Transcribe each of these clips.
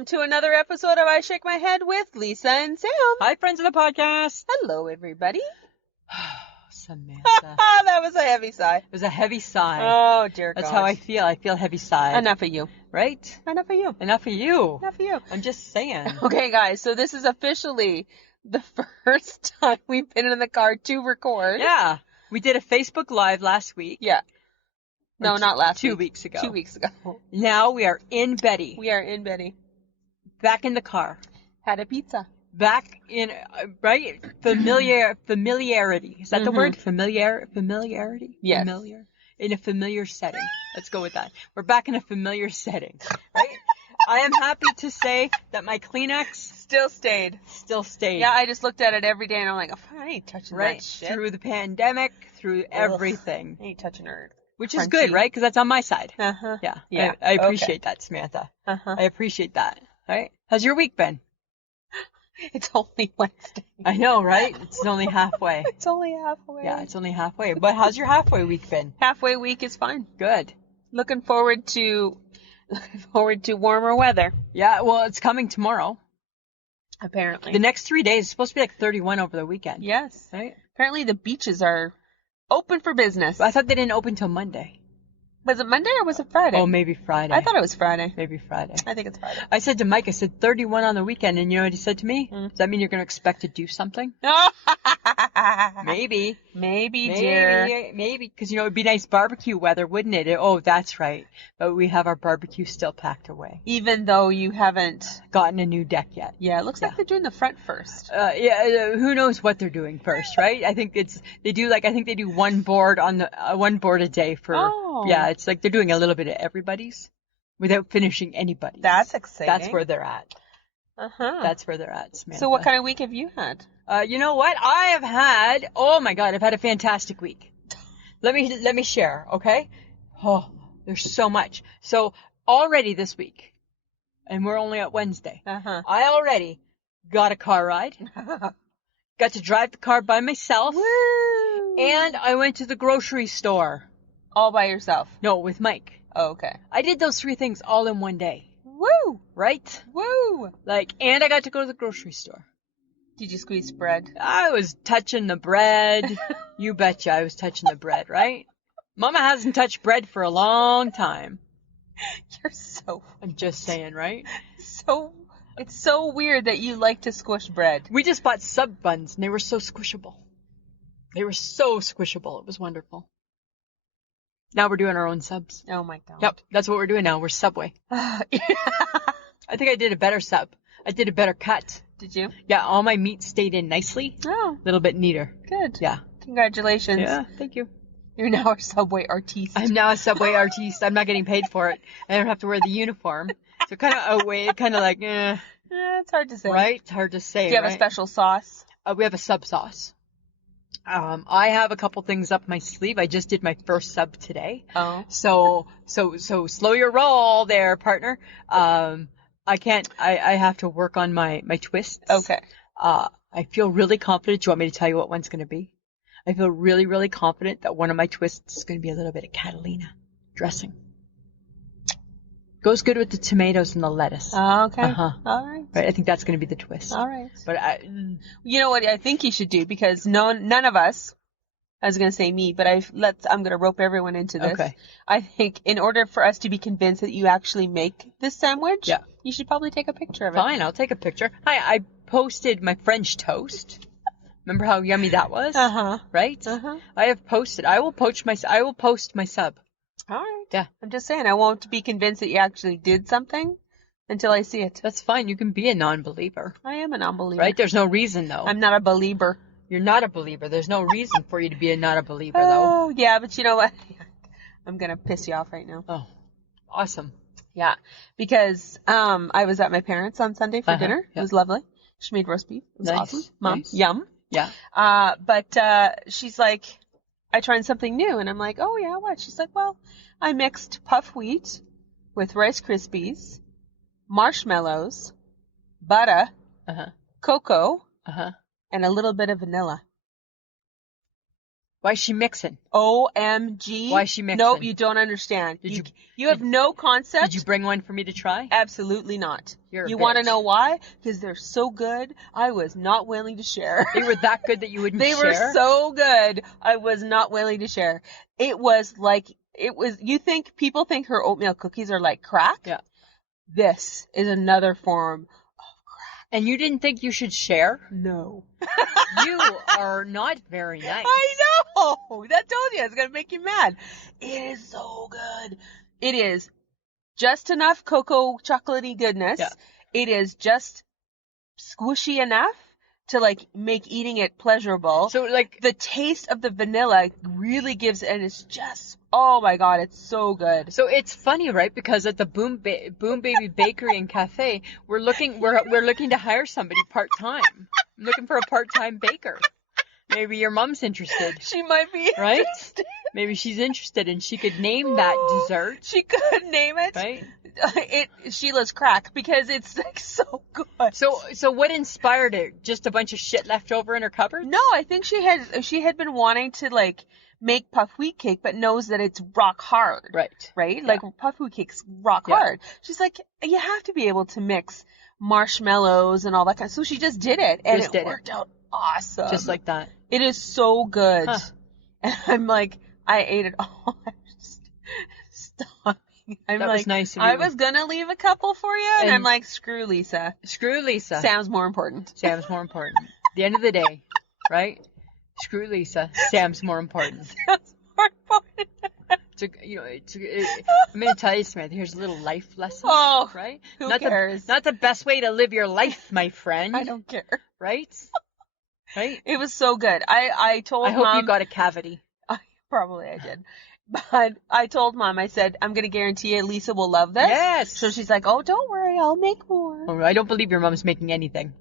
welcome to another episode of I Shake My Head with Lisa and Sam. Hi, friends of the podcast. Hello, everybody. Samantha. That was a heavy sigh. It was a heavy sigh. Oh, dear God. That's how I feel. I feel heavy sigh. Enough of you. Right? Enough of you. Enough of you. Enough of you. I'm just saying. Okay, guys, so this is officially the first time we've been in the car to record. Yeah. We did a Facebook Live last week. Yeah. No, not last week. 2 weeks ago. 2 weeks ago. Now we are in Betty. We are in Betty. Back in the car. Had a pizza. Back in, right? Familiarity. Is that the word? Familiarity? Yes. Familiar. In a familiar setting. Let's go with that. We're back in a familiar setting. Right? I am happy to say that my Kleenex Still stayed. Yeah, I just looked at it every day and I'm like, I ain't touching that shit. Through the pandemic, through everything. I ain't touching her. Which is good, right? Because that's on my side. Uh-huh. Yeah. I appreciate that, Samantha. Uh-huh. I appreciate that. Right? How's your week been? It's only Wednesday. I know, right? It's only halfway. It's only halfway. Yeah, it's only halfway. But how's your halfway week been? Halfway week is fine. Good. Looking forward to warmer weather. Yeah, well, it's coming tomorrow. Apparently. The next 3 days is supposed to be like 31 over the weekend. Yes. Right? Apparently the beaches are open for business. I thought they didn't open till Monday. Was it Monday or was it Friday? Oh, maybe Friday. I thought it was Friday. Maybe Friday. I think it's Friday. I said to Mike, I said 31 on the weekend, and you know what he said to me? Does that mean you're going to expect to do something? Maybe. Maybe, dear. Maybe, because, you know, it'd be nice barbecue weather, wouldn't it? Oh, that's right. But we have our barbecue still packed away. Even though you haven't Gotten a new deck yet. Yeah, it looks like they're doing the front first. Who knows what they're doing first, right? I think they do one board a day for, it's like they're doing a little bit of everybody's without finishing anybody's. That's exciting. That's where they're at. Uh-huh. That's where they're at, Samantha. So what kind of week have you had? You know what? I've had a fantastic week. Let me share, okay? Oh, there's so much. So already this week, and we're only at Wednesday, I already got a car ride, got to drive the car by myself, Woo! and I went to the grocery store. All by yourself? No, with Mike. Oh, okay. I did those 3 things all in one day. Woo! Right? Woo! And I got to go to the grocery store. Did you squeeze bread? I was touching the bread. You betcha I was touching the bread, right? Mama hasn't touched bread for a long time. You're so... I'm just saying, right? It's so weird that you like to squish bread. We just bought sub buns, and they were so squishable. It was wonderful. Now we're doing our own subs. Oh, my God. Yep, that's what we're doing now. We're Subway. I think I did a better sub. I did a better cut. Did you? Yeah, all my meat stayed in nicely. Oh. A little bit neater. Good. Yeah. Congratulations. Yeah, thank you. You're now a Subway artiste. I'm now a Subway artiste. I'm not getting paid for it. I don't have to wear the uniform. So kind of like, Yeah, it's hard to say. Right? It's hard to say, Do you have a special sauce? We have a sub sauce. I have a couple things up my sleeve. I just did my first sub today. Oh. So slow your roll there, partner. I have to work on my twists. Okay. I feel really confident. Do you want me to tell you what one's going to be? I feel really, really confident that one of my twists is going to be a little bit of Catalina dressing. Goes good with the tomatoes and the lettuce. Oh, okay. Uh-huh. All right. Right. I think that's going to be the twist. All right. But you know what I think you should do, because none of us, I was going to say me, but I'm going to rope everyone into this. Okay. I think in order for us to be convinced that you actually make this sandwich, you should probably take a picture of it. Fine, I'll take a picture. I posted my French toast. Remember how yummy that was? Right? I have posted. I will post my sub. All right. Yeah. I'm just saying, I won't be convinced that you actually did something until I see it. That's fine. You can be a non-believer. I am a non-believer. Right? There's no reason, though. I'm not a believer. You're not a believer. There's no reason for you to be not a believer, though. Oh, yeah, but you know what? I'm going to piss you off right now. Oh, awesome. Yeah, because I was at my parents' on Sunday for dinner. It was lovely. She made roast beef. It was awesome. Mom, yum. Yeah. But she's like, I tried something new. And I'm like, oh, yeah, what? She's like, well, I mixed puff wheat with Rice Krispies, marshmallows, butter, cocoa, and a little bit of vanilla. Why is she mixing? OMG. Why is she mixing? Nope, you don't understand. You have no concept. Did you bring one for me to try? Absolutely not. You're a You want to bitch. know why? Because they're so good, I was not willing to share. They were that good that you wouldn't They share? were so good, I was not willing to share. People think her oatmeal cookies are like crack? Yeah. This is another form of crack. And you didn't think you should share? No. You are not very nice. I know! That told you, it's gonna make you mad. It is so good. It is just enough cocoa chocolatey goodness. Yeah. It is just squishy enough to like make eating it pleasurable. So like The taste of the vanilla really gives, and it's just, oh my god, it's so good. So it's funny, right? Because at the Boom Baby Bakery and Cafe, we're looking to hire somebody part-time. I'm looking for a part-time baker. Maybe your mom's interested, She might be right? interested. Maybe she's interested and she could name that dessert, She could name it. right? Sheila's crack, because it's like so good. So what inspired it? Just a bunch of shit left over in her cupboard? No, I think she had been wanting to like make puff wheat cake, but knows that it's rock hard. Right. Right? Like puff wheat cake's rock Yeah. hard. She's like, you have to be able to mix marshmallows and all that kind of, so she just did it, and Just did it it. worked out awesome. Just like that. It is so good. Huh. And I'm like, I ate it all. I'm just stopping. I'm That like, was nice of I you. was gonna leave a couple for you, and And- I'm like, screw Lisa. Screw Lisa. Sam's more important. Sam's more important. At the end of the day, right? Screw Lisa. Sam's more important. Sam's more important. I'm going to tell you, Samantha, here's a little life lesson, Oh, right? who not cares? not the best way to live your life, my friend. I don't care. Right? Right? It was so good. I told I hope Mom, you got a cavity. probably I did. But I told Mom, I said, I'm going to guarantee you Lisa will love this. Yes. So she's like, oh, don't worry, I'll make more. Oh, I don't believe your mom's making anything.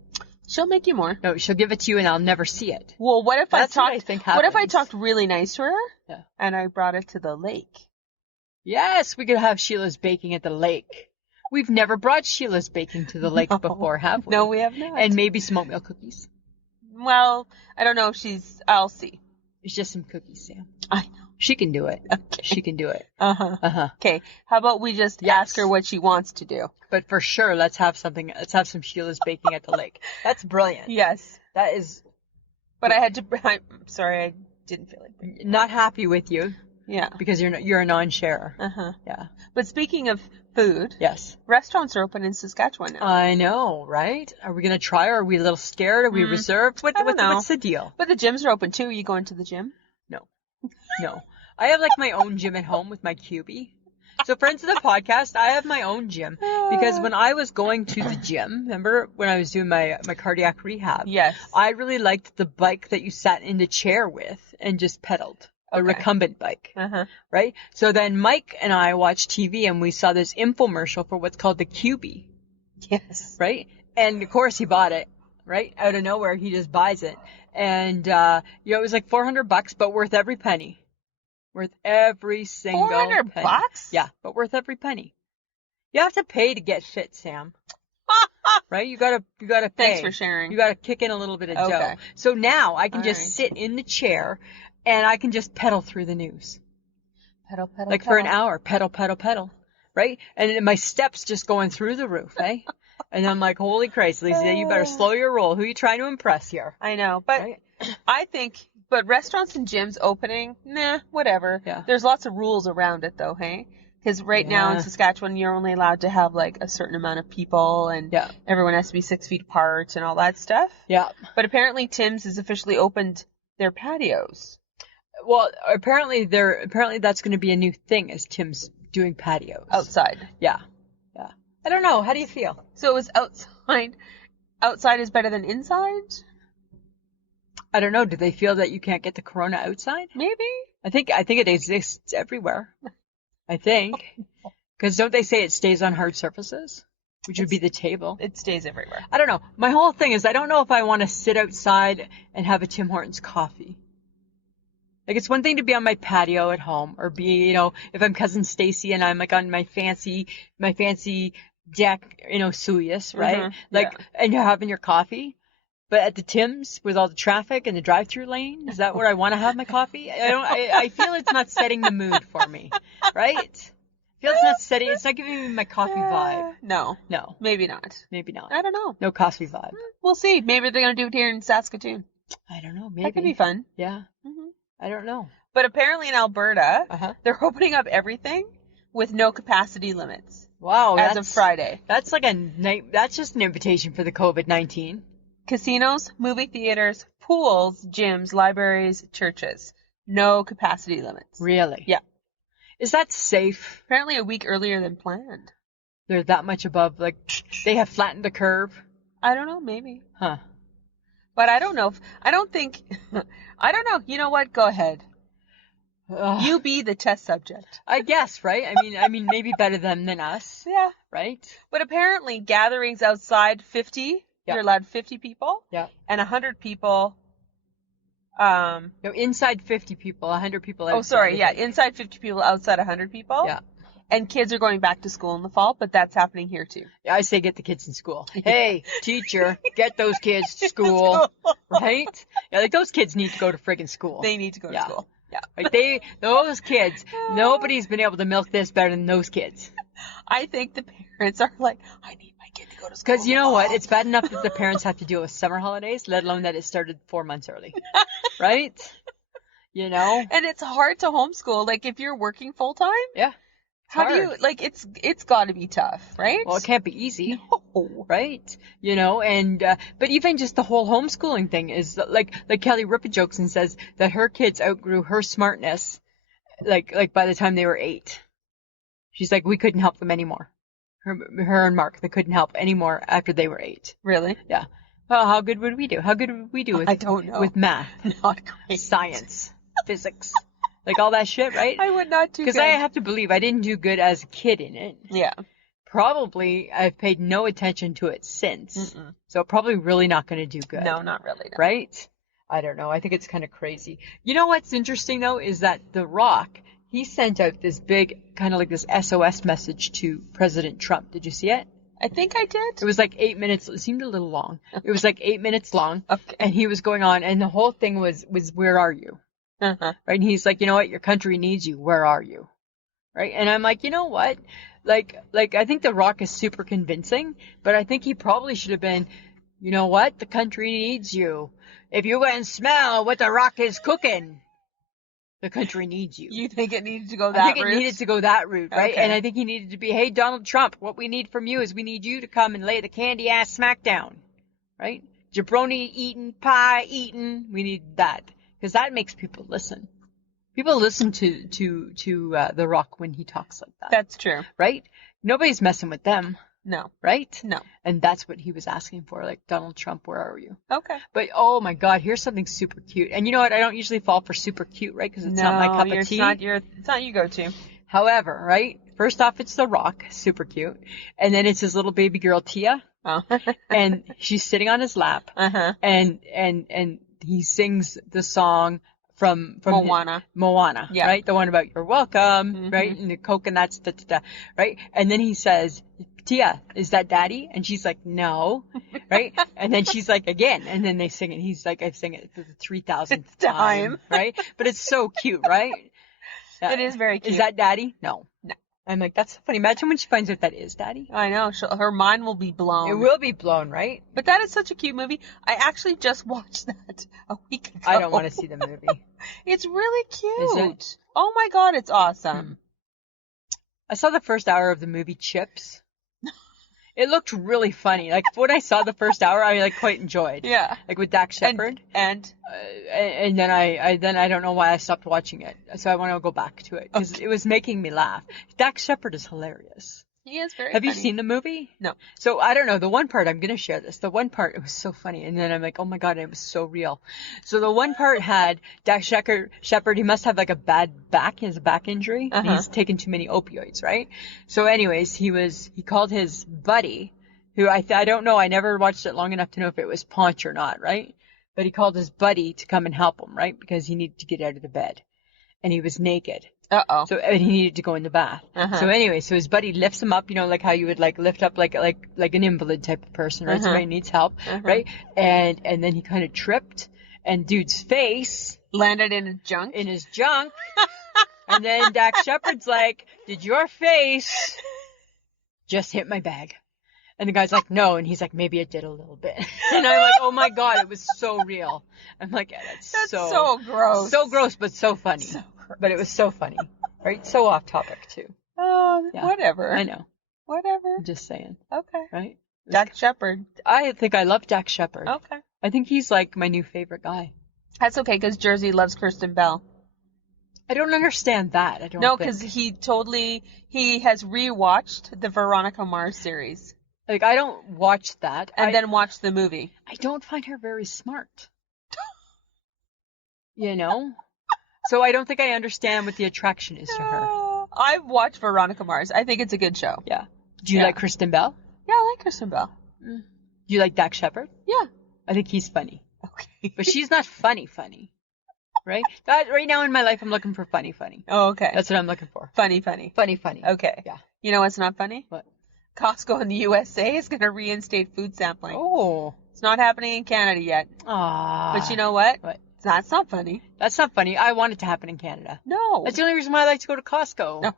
She'll make you more. No, she'll give it to you and I'll never see it. Well, what if That's what I I think what if I happens. talked really nice to her? Yeah. And I brought it to the lake? Yes, we could have Sheila's baking at the lake. We've never brought Sheila's baking to the lake No. before, have we? No, we have not. And maybe some oatmeal cookies. Well, I don't know if I'll see. It's just some cookies, Sam. I know. She can do it. Okay. She can do it. Uh-huh. Uh-huh. Okay. How about we just Yes. ask her what she wants to do? But for sure, let's have some Sheila's baking at the lake. That's brilliant. Yes. That is But I'm sorry, I didn't feel like it. not happy with you Yeah. because you're a non-sharer. Uh-huh. Yeah. But speaking of food, Yes. restaurants are open in Saskatchewan now. I know, right? Are we gonna try or are we a little scared? Are we reserved? I don't know. What's the deal? But the gyms are open too. Are you going to the gym? No. I have like my own gym at home with my cubie. So friends of the podcast, I have my own gym because when I was going to the gym, remember when I was doing my cardiac rehab? Yes. I really liked the bike that you sat in the chair with and just pedaled. A Okay. recumbent bike, Uh-huh. right? So then Mike and I watched TV and we saw this infomercial for what's called the Cubie, Yes. right? And of course he bought it, right? Out of nowhere, he just buys it. And, it was like $400, but worth every penny. Worth every single $400? penny. Yeah, but worth every penny. You have to pay to get fit, Sam. Right? You gotta pay. Thanks for sharing. You gotta kick in a little bit of Okay. dough. So now I can All just right. sit in the chair and I can just pedal through the news. Pedal, pedal, Like for an hour. Pedal, pedal, pedal. Right? And my steps just going through the roof, eh? And I'm like, holy Christ, Lisa, you better slow your roll. Who are you trying to impress here? I know, but Right? I think, but restaurants and gyms opening, nah, whatever. Yeah. There's lots of rules around it though, hey? Because right now in Yeah. Saskatchewan, you're only allowed to have like a certain amount of people, and Yeah. everyone has to be 6 feet apart and all that stuff. Yeah. But apparently Tim's has officially opened their patios. Well, apparently that's going to be a new thing is Tim's doing patios. Outside. Yeah. Yeah. I don't know. How do you feel? So it was outside. Outside is better than inside? I don't know. Do they feel that you can't get the corona outside? Maybe. I think it exists everywhere. I think. Because don't they say it stays on hard surfaces? Which would be the table. It stays everywhere. I don't know. My whole thing is I don't know if I want to sit outside and have a Tim Hortons coffee. Like it's one thing to be on my patio at home or be, if I'm cousin Stacy and I'm like on my fancy deck, Suyas, right? Mhm, Like, yeah. and you're having your coffee. But at the Tim's with all the traffic and the drive-through lane, is that where I want to have my coffee? I feel it's not setting the mood for me, right? I feel it's not giving me my coffee vibe. No. No. Maybe not. Maybe not. I don't know. No coffee vibe. We'll see. Maybe they're going to do it here in Saskatoon. I don't know. Maybe. That could be fun. Yeah. Mm-hmm. I don't know. But apparently in Alberta, they're opening up everything with no capacity limits. Wow. As of Friday. That's that's just an invitation for the COVID-19. Casinos, movie theaters, pools, gyms, libraries, churches. No capacity limits. Really? Yeah. Is that safe? Apparently a week earlier than planned. They're that much above, like, they have flattened the curve? I don't know, maybe. Huh. But I don't know. I don't know. You know what? Go ahead. You be the test subject. I guess, right? I mean, maybe better them than us. Yeah. Right? But apparently gatherings outside 50, you're allowed 50 people. Yeah. And 100 people. No, inside 50 people, 100 people outside. Oh, sorry. Yeah. Inside 50 people, outside 100 people. Yeah. And kids are going back to school in the fall, but that's happening here too. Yeah, I say get the kids in school. Hey, teacher, get those kids to school. Right? Yeah, like those kids need to go to friggin' school. They need to go to school. Yeah. Like those kids, nobody's been able to milk this better than those kids. I think the parents are like, I need my kid to go to school. Because you know what? It's bad enough that the parents have to deal with summer holidays, let alone that it started 4 months early. Right? You know? And it's hard to homeschool. Like if you're working full time. Yeah. How do you, like, it's got to be tough, right? Well, it can't be easy. No. Right? You know, and, but even just the whole homeschooling thing is like Kelly Ripa jokes and says that her kids outgrew her smartness, like by the time they were 8. She's like, we couldn't help them anymore. Her and Mark, they couldn't help anymore after they were 8. Really? Yeah. Well, how good would we do? How good would we do with, I don't know. With math? Not great. Science. Physics. Like all that shit, right? I would not do good. Because I have to believe I didn't do good as a kid in it. Yeah. Probably I've paid no attention to it since. Mm-mm. So probably really not going to do good. No, not really. No. Right? I don't know. I think it's kind of crazy. You know what's interesting though is that The Rock, he sent out this big kind of like this SOS message to President Trump. Did you see it? I think I did. It was like 8 minutes. It seemed a little long. It was like 8 minutes long. Okay. And he was going on and the whole thing was where are you? Uh-huh. Right? And he's like, you know what? Your country needs you. Where are you? Right? And I'm like, you know what? Like I think The Rock is super convincing, but I think he probably should have been, you know what? The country needs you. If you go and smell what The Rock is cooking, the country needs you. You think it needed to go that route? I think it needed to go that route, right? Okay. And I think he needed to be, hey, Donald Trump, what we need from you is we need you to come and lay the candy ass smack down, right? Jabroni eating, pie eating, we need that. Because that makes people listen. People listen to The Rock when he talks like that. That's true. Right? Nobody's messing with them. No. Right? No. And that's what he was asking for, like, Donald Trump, where are you? Okay. But, oh my God, here's something super cute. And you know what? I don't usually fall for super cute, right? Because it's not my cup of tea. It's not your go-to. However, right? First off, it's The Rock, super cute. And then it's his little baby girl, Tia. Oh. And she's sitting on his lap. Uh-huh. And he sings the song from Moana, yeah. Right? The one about you're welcome, Mm-hmm. right? And the coconuts, right? And then he says, Tia, is that daddy? And she's like, no, right? And then she's like, again, and then they sing it. He's like, I've sing it for the 3,000th time, right? But it's so cute, right? It is very cute. Is that daddy? No. No. I'm like, that's so funny. Imagine when she finds out that is daddy. I know. Her mind will be blown. It will be blown, right? But that is such a cute movie. I actually just watched that a week ago. I don't want to see the movie. It's really cute. Is it? Oh my God, it's awesome. I saw the first hour of the movie Chips. It looked really funny. Like what I saw the first hour, I like quite enjoyed. Yeah. Like with Dax Shepard. And then I don't know why I stopped watching it. So I want to go back to it because it was making me laugh. Dax Shepard is hilarious. He is very Have funny. you seen the movie? No. So I don't know. The one part, I'm going to share this. The one part, it was so funny. And then I'm like, oh my God, it was so real. So the one part had Dax Shepard, he must have like a bad back. He has a back injury. Uh-huh. And he's taken too many opioids, right? So anyways, he called his buddy, who I don't know. I never watched it long enough to know if it was Paunch or not, right? But he called his buddy to come and help him, right? Because he needed to get out of the bed. And he was naked. Uh-oh. So, and he needed to go in the bath. So anyway, so his buddy lifts him up, like how you would like lift up like an invalid type of person, right? Somebody needs help, right? And then he kind of tripped, and dude's face landed in his junk. And then Dax Shepard's like, "Did your face just hit my bag?" And the guy's like, "No," and he's like, "Maybe it did a little bit." And I'm like, "Oh my God, it was so real." I'm like, yeah, that's so gross. So gross, but so funny. But it was so funny, right? So off topic too. Oh, yeah. Whatever. I know. Whatever. I'm just saying. Okay. Right? Dax Shepard. I think I love Dax Shepard. Okay. I think he's like my new favorite guy. That's okay, because Jersey loves Kristen Bell. I don't understand that. No, because he has rewatched the Veronica Mars series. Like, I don't watch that. And then watch the movie. I don't find her very smart. You know? So I don't think I understand what the attraction is to her. I've watched Veronica Mars. I think it's a good show. Yeah. Do you like Kristen Bell? Yeah, I like Kristen Bell. Do you like Dax Shepard? Yeah. I think he's funny. Okay. But she's not funny. Right? Right now in my life, I'm looking for funny. Oh, okay. That's what I'm looking for. Funny. Funny. Okay. Yeah. You know what's not funny? What? Costco in the USA is going to reinstate food sampling. Oh. It's not happening in Canada yet. Ah. But you know what? What? That's not funny. That's not funny. I want it to happen in Canada. No. That's the only reason why I like to go to Costco. Oh, God.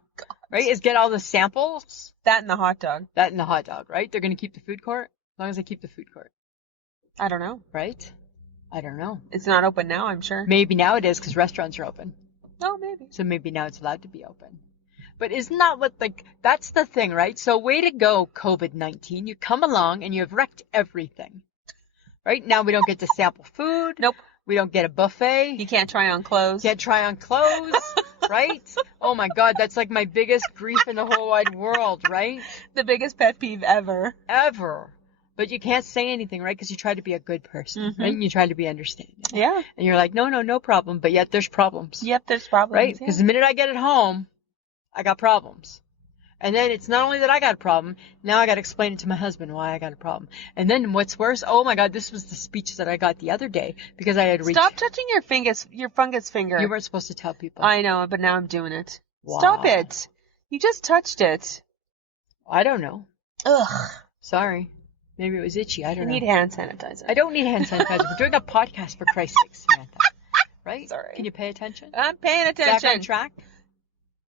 Right? Is get all the samples. That and the hot dog. That and the hot dog, right? They're going to keep the food court? As long as they keep the food court. I don't know. Right? I don't know. It's not open now, I'm sure. Maybe now it is because restaurants are open. Oh, maybe. So maybe now it's allowed to be open. But isn't that what, that's the thing, right? So way to go, COVID-19. You come along and you have wrecked everything. Right? Now we don't get to sample food. Nope. We don't get a buffet. You can't try on clothes. Can't try on clothes. Right? Oh my God, that's like my biggest grief in the whole wide world, right? The biggest pet peeve ever. But you can't say anything, right? Because you try to be a good person, right? And you try to be understanding. Yeah. And you're like, no problem. But yet there's problems. Yep, there's problems. Right? Because the minute I get it home, I got problems. And then it's not only that I got a problem, now I got to explain it to my husband why I got a problem. And then what's worse, oh my God, this was the speech that I got the other day because I had reached... Stop touching your fungus finger. You weren't supposed to tell people. I know, but now I'm doing it. Wow. Stop it. You just touched it. I don't know. Ugh. Sorry. Maybe it was itchy. I don't know. You need hand sanitizer. I don't need hand sanitizer. We're doing a podcast, for Christ's sake, Samantha. Right? Sorry. Can you pay attention? I'm paying attention. Back on track?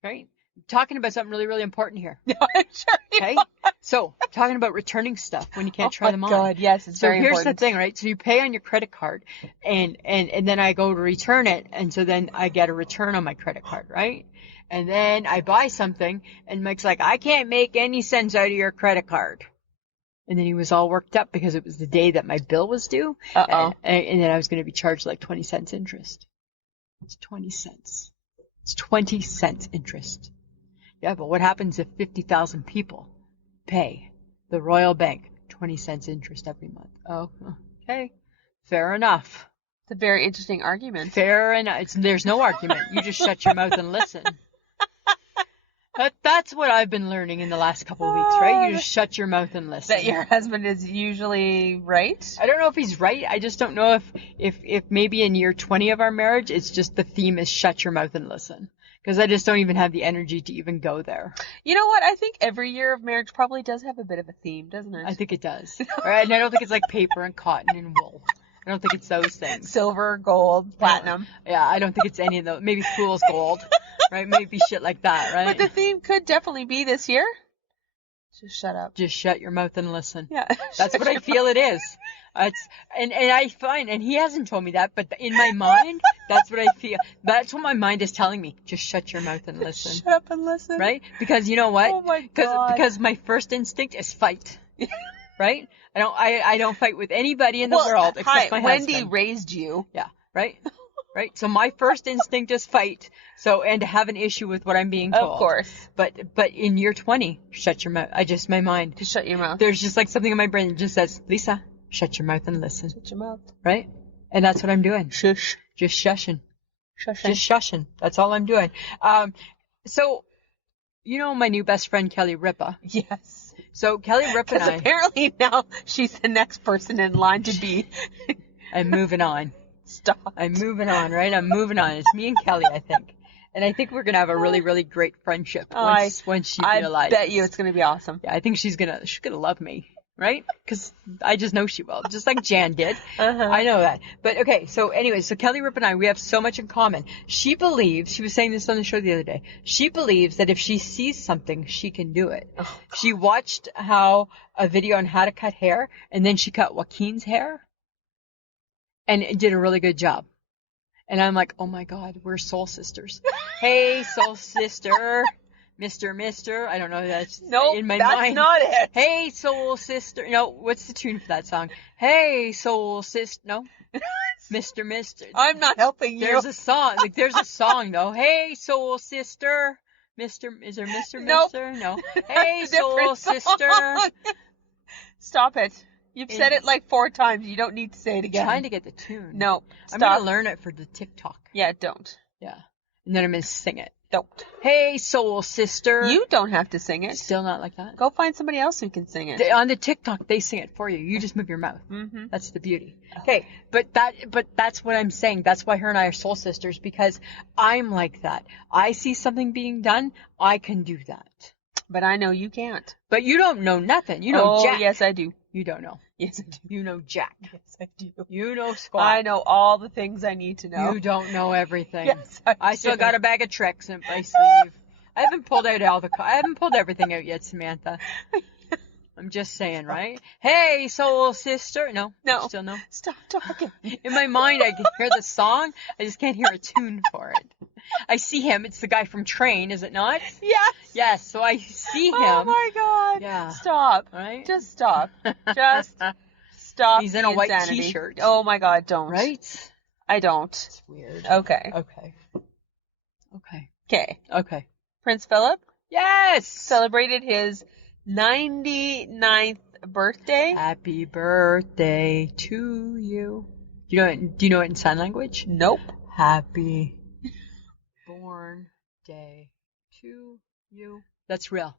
Right? Talking about something really, really important here. I'm sure you Okay? are. So, talking about returning stuff when you can't try them on. Oh my God, yes, it's very important. So here's the thing, right? So you pay on your credit card, and then I go to return it, and so then I get a return on my credit card, right? And then I buy something, and Mike's like, I can't make any sense out of your credit card. And then he was all worked up because it was the day that my bill was due. Uh-oh. And then I was going to be charged like 20 cents interest. It's 20 cents. It's 20 cents interest. Yeah, but what happens if 50,000 people pay the Royal Bank 20 cents interest every month? Oh, okay. Fair enough. It's a very interesting argument. Fair enough. There's no argument. You just shut your mouth and listen. That's what I've been learning in the last couple of weeks, right? You just shut your mouth and listen. That your husband is usually right? I don't know if he's right. I just don't know if maybe in year 20 of our marriage, it's just the theme is shut your mouth and listen. Because I just don't even have the energy to even go there. You know what? I think every year of marriage probably does have a bit of a theme, doesn't it? I think it does. And I don't think it's like paper and cotton and wool. I don't think it's those things. Silver, gold, platinum. Yeah, I don't think it's any of those. Maybe fool's gold, right? Maybe shit like that, right? But the theme could definitely be this year. Just shut up. Just shut your mouth and listen. Yeah. That's what I feel it is. And I find, and he hasn't told me that, but in my mind, that's what I feel. That's what my mind is telling me. Just shut your mouth and listen. Shut up and listen. Right? Because you know what? Oh my God. Because my first instinct is fight. Right? I don't fight with anybody in the world except my husband. Wendy raised you. Yeah. Right? Right? So my first instinct is fight. And to have an issue with what I'm being told. Of course. But in year 20, shut your mouth. My mind. Just shut your mouth. There's just like something in my brain that just says, Lisa, shut your mouth and listen. Shut your mouth. Right? And that's what I'm doing. Shush. Just shushing. Shushing. Just shushing. That's all I'm doing. So, you know my new best friend, Kelly Ripa? Yes. So Kelly Ripa and I... apparently now she's the next person in line to be... I'm moving on. Stop. I'm moving on, right? I'm moving on. It's me and Kelly, I think. And I think we're going to have a really, really great friendship once she realizes. I bet you it's going to be awesome. Yeah, I think she's gonna love me, right? Because I just know she will, just like Jan did. I know that. But okay, so anyway, so Kelly Ripa and I, we have so much in common. She was saying this on the show the other day, she believes that if she sees something, she can do it. Oh, she watched a video on how to cut hair, and then she cut Joaquin's hair, and it did a really good job. And I'm like, oh my God, we're soul sisters. Hey, soul sister. Mister, I don't know, that's in my mind. That's not it. Hey, soul sister. No, what's the tune for that song? Hey, soul sister. No? Mister. I'm not helping you. There's a song. There's a song, though. Hey, soul sister. Is there Mr. Nope. Mister? No. Hey, soul sister. Stop it. You've said it like 4 times. You don't need to say it again. I'm trying to get the tune. No, stop. I'm going to learn it for the TikTok. Yeah, don't. Yeah. And then I'm going to sing it. Don't. Hey, soul sister. You don't have to sing it. Still not like that? Go find somebody else who can sing it. On the TikTok, they sing it for you. You just move your mouth. Mm-hmm. That's the beauty. Okay, but that's what I'm saying. That's why her and I are soul sisters, because I'm like that. I see something being done, I can do that. But I know you can't. But you don't know nothing. You know Jack. Yes, I do. You don't know. Yes, I do. You know Jack. Yes, I do. You know squat. I know all the things I need to know. You don't know everything. Yes, I still got a bag of tricks in my sleeve. I haven't pulled everything out yet, Samantha. I'm just saying, right? Hey, soul sister. No. Still no. Stop talking. In my mind, I can hear the song. I just can't hear a tune for it. I see him. It's the guy from Train, is it not? Yes. Yes. So I see him. Oh my God. Yeah. Stop. Right? Just stop. Just stop. He's in a white t-shirt. Oh my God, don't. Right? I don't. It's weird. Okay. Okay. Prince Philip Yes. celebrated his 99th birthday. Happy birthday to you. Do you know it in sign language? Nope. Happy born day to you. That's real.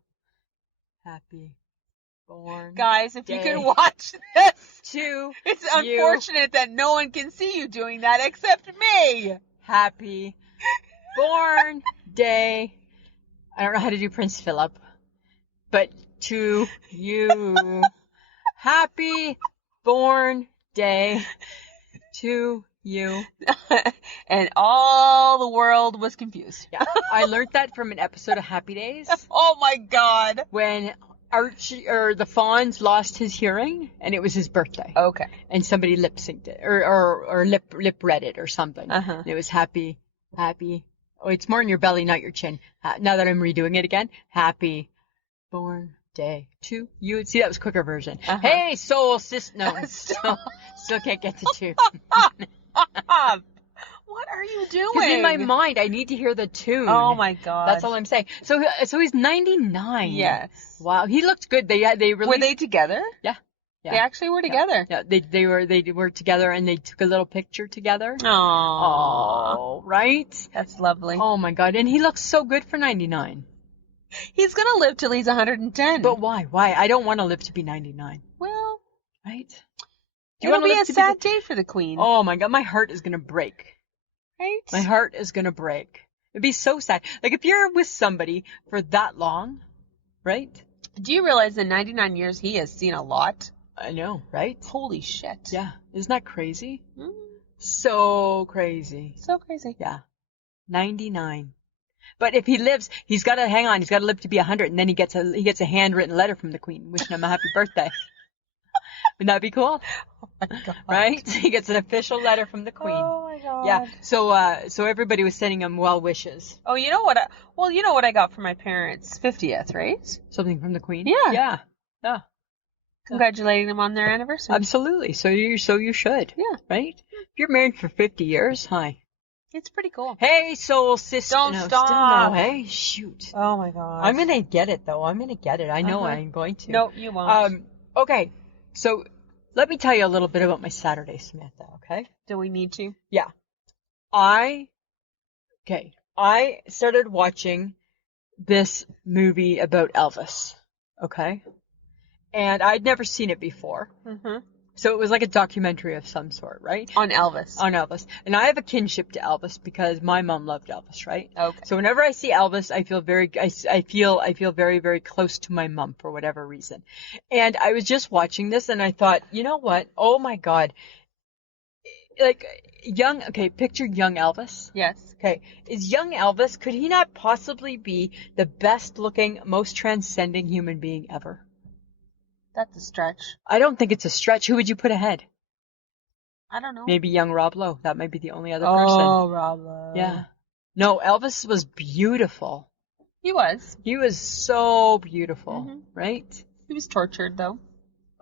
Happy born. Guys, if you day can watch this, to it's you. unfortunate that no one can see you doing that except me. Happy born day. I don't know how to do Prince Philip, but to you. Happy born day to you. And all the world was confused. Yeah, I learned that from an episode of Happy Days Oh my God. when Archie or the Fonz lost his hearing and it was his birthday. Okay. And somebody lip synced it or lip read it or something. Uh-huh. And it was happy. Oh, it's more in your belly, not your chin. Now that I'm redoing it again, happy born day to you. See, that was quicker version. Uh-huh. Hey, soul sister. No, still can't get to 2. What are you doing? Because in my mind, I need to hear the tune. Oh my God. That's all I'm saying. So he's 99. Yes. Wow, he looked good. They released. Were they together? Yeah. They actually were together. Yeah, they were together and they took a little picture together. Aww. Oh, right? That's lovely. Oh my God, and he looks so good for 99. He's going to live till he's 110. But why? Why? I don't want to live to be 99. Well, Right? it'll be a sad day for the Queen. Oh my God, my heart is going to break. Right? My heart is going to break. It'd be so sad. Like if you're with somebody for that long, right? Do you realize in 99 years he has seen a lot? I know, right? Holy shit. Yeah. Isn't that crazy? Mm, So crazy. so crazy. Yeah. 99. But if he lives, he's got to hang on. He's got to live to be 100, and then he gets a handwritten letter from the Queen wishing him a happy birthday. Wouldn't that be cool? Oh my God. Right? He gets an official letter from the Queen. Oh my God. Yeah. So everybody was sending him well wishes. Oh, you know what? You know what I got for my parents' 50th, right? Something from the Queen. Yeah. Yeah. Congratulating them on their anniversary. Absolutely. So you should. Yeah. Right? If you're married for 50 years, hi. It's pretty cool. Hey, soul sister. Don't no, stop. Still no, hey, shoot. Oh my God. I'm gonna get it though. I'm gonna get it. I know I'm going to. No, you won't. Okay. So let me tell you a little bit about my Saturday, Samantha. Okay. Do we need to? Yeah. I started watching this movie about Elvis. Okay. And I'd never seen it before. Mm-hmm. So it was like a documentary of some sort, right? On Elvis. On Elvis. And I have a kinship to Elvis because my mom loved Elvis, right? Okay. So whenever I see Elvis, I feel very, very close to my mom for whatever reason. And I was just watching this and I thought, you know what? Oh my God. Like picture young Elvis. Yes. Okay. Is young Elvis, could he not possibly be the best looking, most transcending human being ever? That's a stretch. I don't think it's a stretch. Who would you put ahead? I don't know. Maybe young Rob Lowe. That might be the only other person. Oh, Rob Lowe. Yeah. No, Elvis was beautiful. He was. He was so beautiful, Mhm. right? He was tortured, though.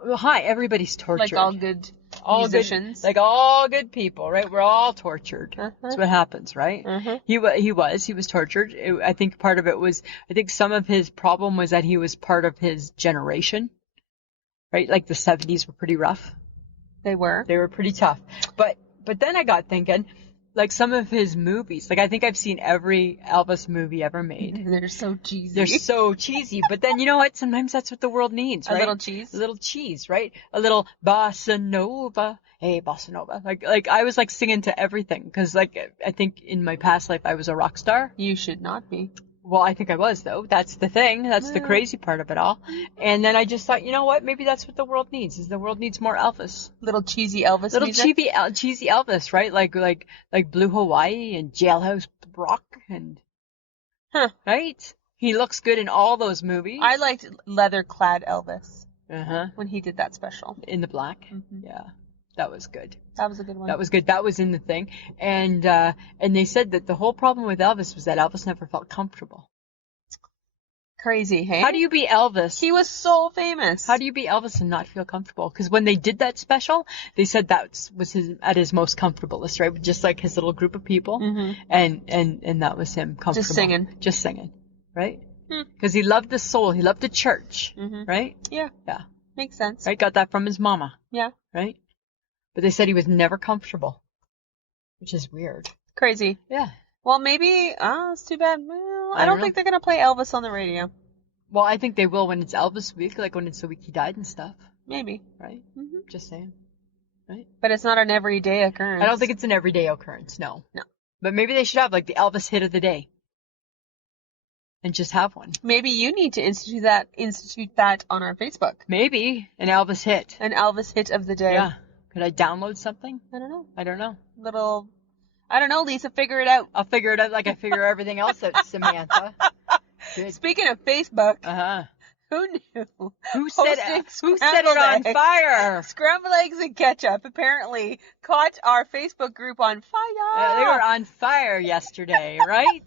Well, hi, everybody's tortured. Like all good musicians. Like all good people, right? We're all tortured. Uh-huh. That's what happens, right? Uh-huh. He was tortured. I think part of it was, I think some of his problem was that he was part of his generation, right? Like the 70s were pretty rough. They were. They were pretty tough. But then I got thinking, like some of his movies, like I think I've seen every Elvis movie ever made. They're so cheesy. They're so cheesy. But then you know what? Sometimes that's what the world needs, right? A little cheese. A little cheese, right? A little bossa nova. Hey, bossa nova. Like I was like singing to everything because like I think in my past life I was a rock star. You should not be. Well, I think I was, though. That's the thing. That's the crazy part of it all. And then I just thought, you know what? Maybe that's what the world needs. Is the world needs more Elvis. Little cheesy Elvis Little music. cheesy Elvis, right? Like Blue Hawaii and Jailhouse Rock and right? He looks good in all those movies. I liked leather-clad Elvis Uh-huh. when he did that special. In the black. Mhm. Yeah. That was good. That was a good one. That was good. That was in the thing. And they said that the whole problem with Elvis was that Elvis never felt comfortable. Crazy, hey? How do you be Elvis? He was so famous. How do you be Elvis and not feel comfortable? Because when they did that special, they said that was at his most comfortablest, right? Just like his little group of people, and that was him comfortable. Just singing, right? Because he loved the soul, he loved the church, right? Yeah. Yeah. Makes sense. Right? Got that from his mama. Yeah. Right? But they said he was never comfortable, which is weird. Crazy. Yeah. Well, maybe, it's too bad. Well, I don't know. think they're going to play Elvis on the radio. Well, I think they will when it's Elvis week, like when it's the week he died and stuff. Maybe. Right? Just saying. Right? But it's not an everyday occurrence. I don't think it's an everyday occurrence, no. No. But maybe they should have like the Elvis hit of the day. And just have one. Maybe you need to institute that on our Facebook. Maybe an Elvis hit. An Elvis hit of the day. Yeah. Could I download something? I don't know. I don't know. Lisa, figure it out. I'll figure it out like I figure everything else out, Samantha. Good. Speaking of Facebook, who knew? Who set it on fire? Scrambled eggs and ketchup apparently caught our Facebook group on fire. They were on fire yesterday, right?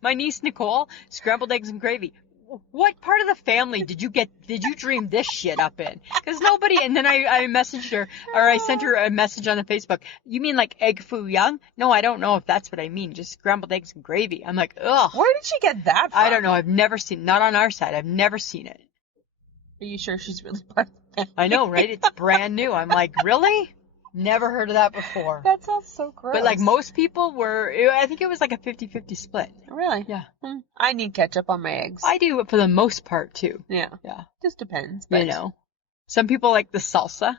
My niece Nicole, scrambled eggs and gravy. What part of the family did you dream this shit up in? Because nobody, and then I messaged her, or I sent her a message on the Facebook. You mean like egg foo young? No, I don't know if that's what I mean. Just scrambled eggs and gravy. I'm like, ugh. Where did she get that from? I don't know. I've never seen, not on our side. I've never seen it. Are you sure she's really part of the family? I know, right? It's brand new. I'm like, really? Never heard of that before. That sounds so gross. But like most people were, I think it was like a 50-50 split. Really? Yeah. I need ketchup on my eggs. I do for the most part too. Yeah. Yeah. Just depends. But... You know. Some people like the salsa.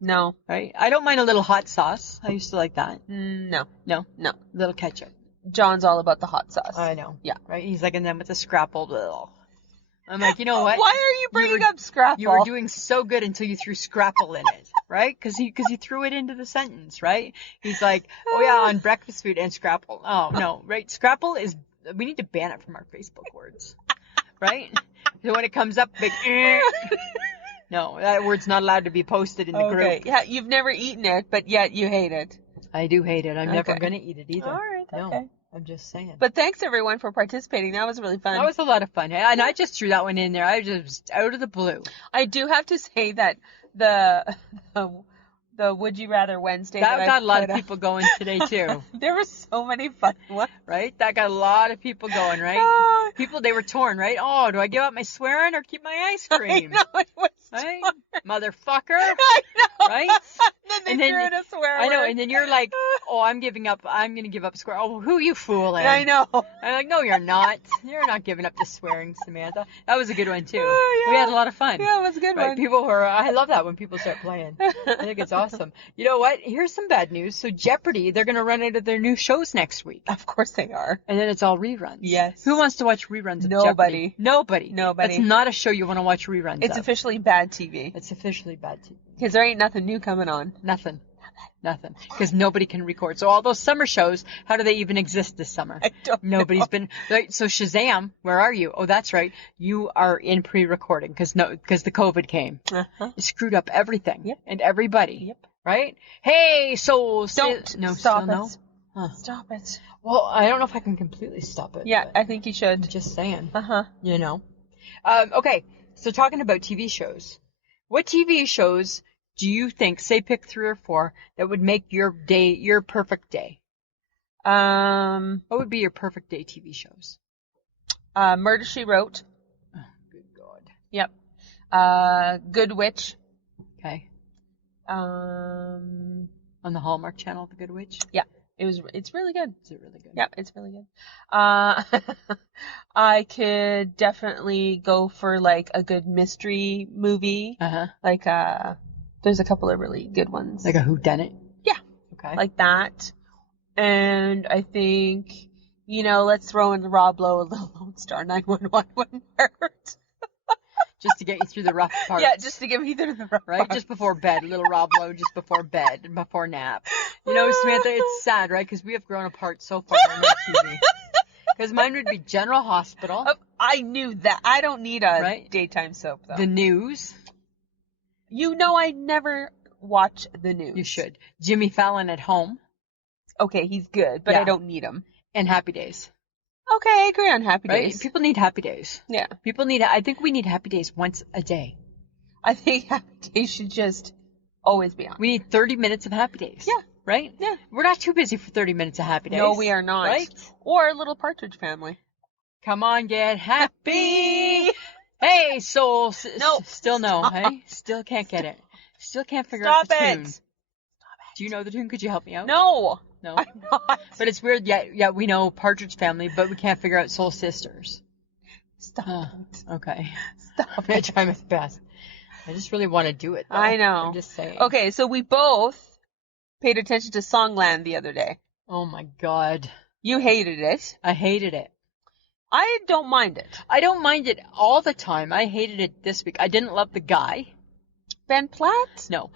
No. Right? I don't mind a little hot sauce. I used to like that. No. No? No. Little ketchup. John's all about the hot sauce. I know. Yeah. Right? He's like, and then with the scrappled. I'm like, you know what? Why are you bringing up scrapple? You were doing so good until you threw scrapple in it, right? Because he threw it into the sentence, right? He's like, oh yeah, on breakfast food and scrapple. Oh no, right? Scrapple is, we need to ban it from our Facebook words, right? So when it comes up, big, no, that word's not allowed to be posted in the group. Yeah, you've never eaten it, but yet you hate it. I do hate it. I'm never gonna eat it either. All right. No. Okay. I'm just saying. But thanks everyone for participating. That was really fun. That was a lot of fun. And I just threw that one in there. I just out of the blue. I do have to say that the Would You Rather Wednesday that got a lot of people going today too. There were so many fun ones. Right? That got a lot of people going, right? People, they were torn, right? Oh, do I give up my swearing or keep my ice cream? I know, it was right? torn. Motherfucker. I know. Right? Then they threw in a swear word. I know, and then you're like, oh, I'm giving up. I'm going to give up swearing. Oh, who you fooling? I know. I'm like, no, you're not. You're not giving up the swearing, Samantha. That was a good one, too. Oh, yeah. We had a lot of fun. Yeah, it was a good Right? one. People were, I love that when people start playing. I think it's awesome. You know what? Here's some bad news. So Jeopardy, they're going to run out of their new shows next week. Of course they are. And then it's all reruns. Yes. Who wants to watch reruns of Nobody. Jeopardy? Nobody. Nobody. That's not a show you want to watch reruns It's of. officially bad TV. It's officially bad TV. Because there ain't nothing new coming on. Nothing. Because nobody can record. So all those summer shows, how do they even exist this summer? I don't Nobody's know. been, right? So Shazam, where are you? Oh, that's right. You are in pre-recording because the COVID came. Uh-huh. It screwed up everything. Yep. And everybody. Yep. Right? Hey, Soul Don't. No, Stop still it. no? Huh. Stop it. Well, I don't know if I can completely stop it. Yeah, but I think you I'm should. just saying. Uh-huh. You know. Okay, so talking about TV shows. What TV shows do you think, say pick 3 or 4, that would make your day, your perfect day? What would be your perfect day TV shows? Murder, She Wrote. Oh, good God. Yep. Good Witch. Okay. Um, On the Hallmark Channel, The Good Witch? yeah. It's really good. Is it really good? Yeah, it's really good. I could definitely go for like a good mystery movie. Uh-huh. Like, there's a couple of really good ones. Like a whodunit? Yeah. Okay. Like that. And I think, let's throw in the Rob Lowe, a little Lone Star 911 wouldn't hurt. Just to get you through the rough parts. Yeah, just to get me through the rough Right? parts. Just before bed. A little Rob Lowe just before bed and before nap. You know, Samantha, it's sad, right? Because we have grown apart so far on our TV. Because mine would be General Hospital. I knew that. I don't need a Right? daytime soap, though. The News. I never watch the news. You should. Jimmy Fallon at Home. Okay, he's good, but Yeah. I don't need him. And Happy Days. Okay, I agree on Happy Right? Days. People need Happy Days. Yeah. I think we need Happy Days once a day. I think Happy Days should just always be on. We need 30 minutes of Happy Days. Yeah. Right? Yeah. We're not too busy for 30 minutes of Happy Days. No, we are not. Right? Or Little Partridge Family. Come on, get happy. Hey, Soul. No. Still no, Stop. hey? Still can't get it. Still can't figure out Stop the it. tune. Do you know the tune? Could you help me out? No. No. I'm not. But it's weird. Yeah, we know Partridge Family, but we can't figure out Soul Sisters. Stop it. Okay. Stop I'm going to try my best. I just really want to do it, though. I know. I'm just saying. Okay, so we both paid attention to Songland the other day. Oh, my God. You hated it. I hated it. I don't mind it. I don't mind it all the time. I hated it this week. I didn't love the guy. Ben Platt? No.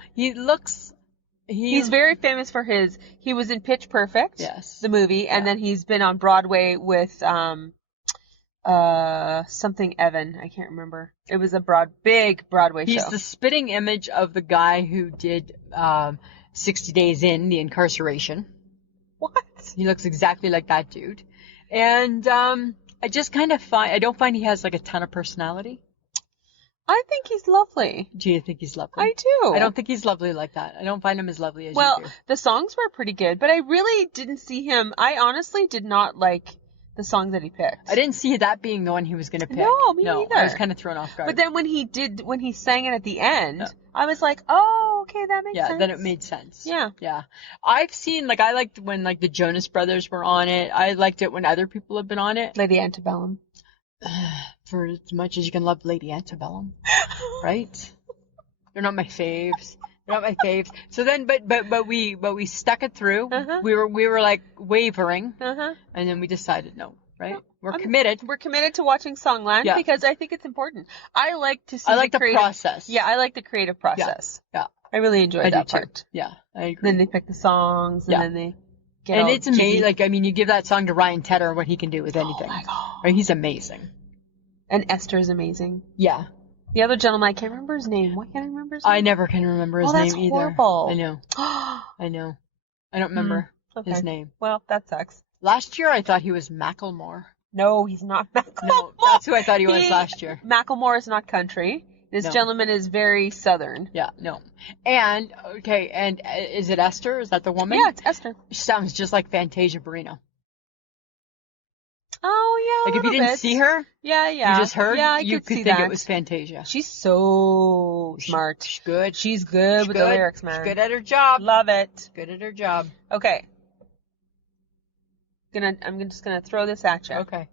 He's very famous for he was in Pitch Perfect. Yes. The movie, and Yeah. then he's been on Broadway with, something Evan. I can't remember. It was a big Broadway He's show. the spitting image of the guy who did 60 Days In, the incarceration. What? He looks exactly like that dude. And I just I don't find he has like a ton of personality. I think he's lovely. Do you think he's lovely? I do. I don't think he's lovely like that. I don't find him as lovely as Well, you do. the songs were pretty good, but I really didn't see him. I honestly did not like the song that he picked. I didn't see that being the one he was going to pick. No, me neither. I was kind of thrown off guard. But then when he sang it at the end, I was like, oh, okay, that makes sense. Yeah, then it made sense. Yeah. Yeah. I've seen, I liked when, the Jonas Brothers were on it. I liked it when other people have been on it. Lady Antebellum. For as much as you can love Lady Antebellum. Right? They're not my faves. They're not my faves. So then, but we stuck it through. Uh-huh. We were wavering. Uh-huh. And then we decided no, right? No, We're committed. We're committed to watching Songland because I think it's important. I like to see I like the creative process. Yeah, I like the creative process. Yeah. I really enjoyed that do part. too. Yeah, I agree. Then they pick the songs, and Yeah. then they get And all it's amazing. jiggy. You give that song to Ryan Tedder, what he can do with anything. Oh my God. Right? He's amazing. And Esther is amazing. Yeah. The other gentleman, I can't remember his name. Why can't I remember his name? I never can remember his that's name either. horrible. I know. I know. I don't remember Okay. his name. Well, that sucks. Last year I thought he was Macklemore. No, he's not Macklemore. No, that's who I thought he was last year. Macklemore is not country. This No. gentleman is very southern. Yeah, no. And, okay, and is it Esther? Is that the woman? Yeah, it's Esther. She sounds just like Fantasia Barrino. Oh, yeah, If you didn't see her, Yeah, yeah. you just heard, Yeah, you could could see think that. it was Fantasia. She's so smart. She's good. She's good with the lyrics, man. She's good at her job. Love it. Good at her job. Okay, I'm just gonna throw this at you. Okay.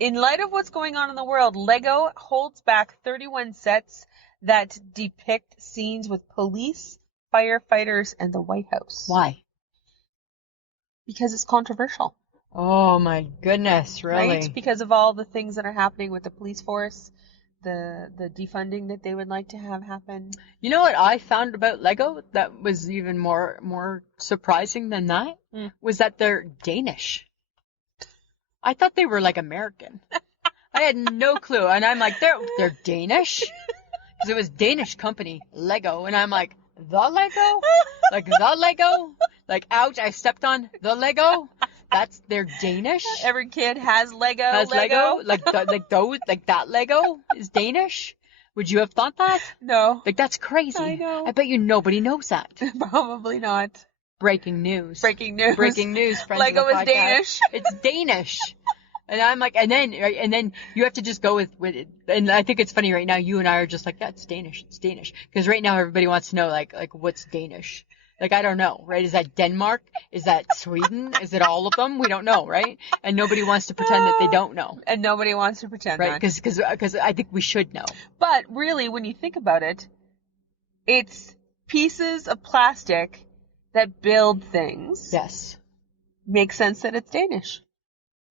In light of what's going on in the world, Lego holds back 31 sets that depict scenes with police, firefighters, and the White House. Why? Because it's controversial. Oh my goodness, really? Right? Because of all the things that are happening with the police force, the defunding that they would like to have happen. You know what I found about Lego that was even more surprising than that? Was that they're Danish. I thought they were like American. I had no clue, and I'm like, they're Danish? Because it was Danish company, Lego, and I'm like, the Lego? Like the Lego? Like, ouch, I stepped on the Lego? They're Danish? Every kid has Lego. Has Lego? Like that Lego is Danish? Would you have thought that? No. Like, that's crazy. I know. I bet you nobody knows that. Probably not. Breaking news. Breaking news. Breaking news, friends. Lego of the is podcast. Danish. It's Danish. And I'm like, and then you have to just go with it. And I think it's funny right now, you and I are just like, yeah, it's Danish. It's Danish. Because right now everybody wants to know, like what's Danish? Like, I don't know, right? Is that Denmark? Is that Sweden? Is it all of them? We don't know, right? And nobody wants to pretend that they don't know. And nobody wants to pretend right? that. Because I think we should know. But really, when you think about it, it's pieces of plastic that build things. Yes. Makes sense that it's Danish.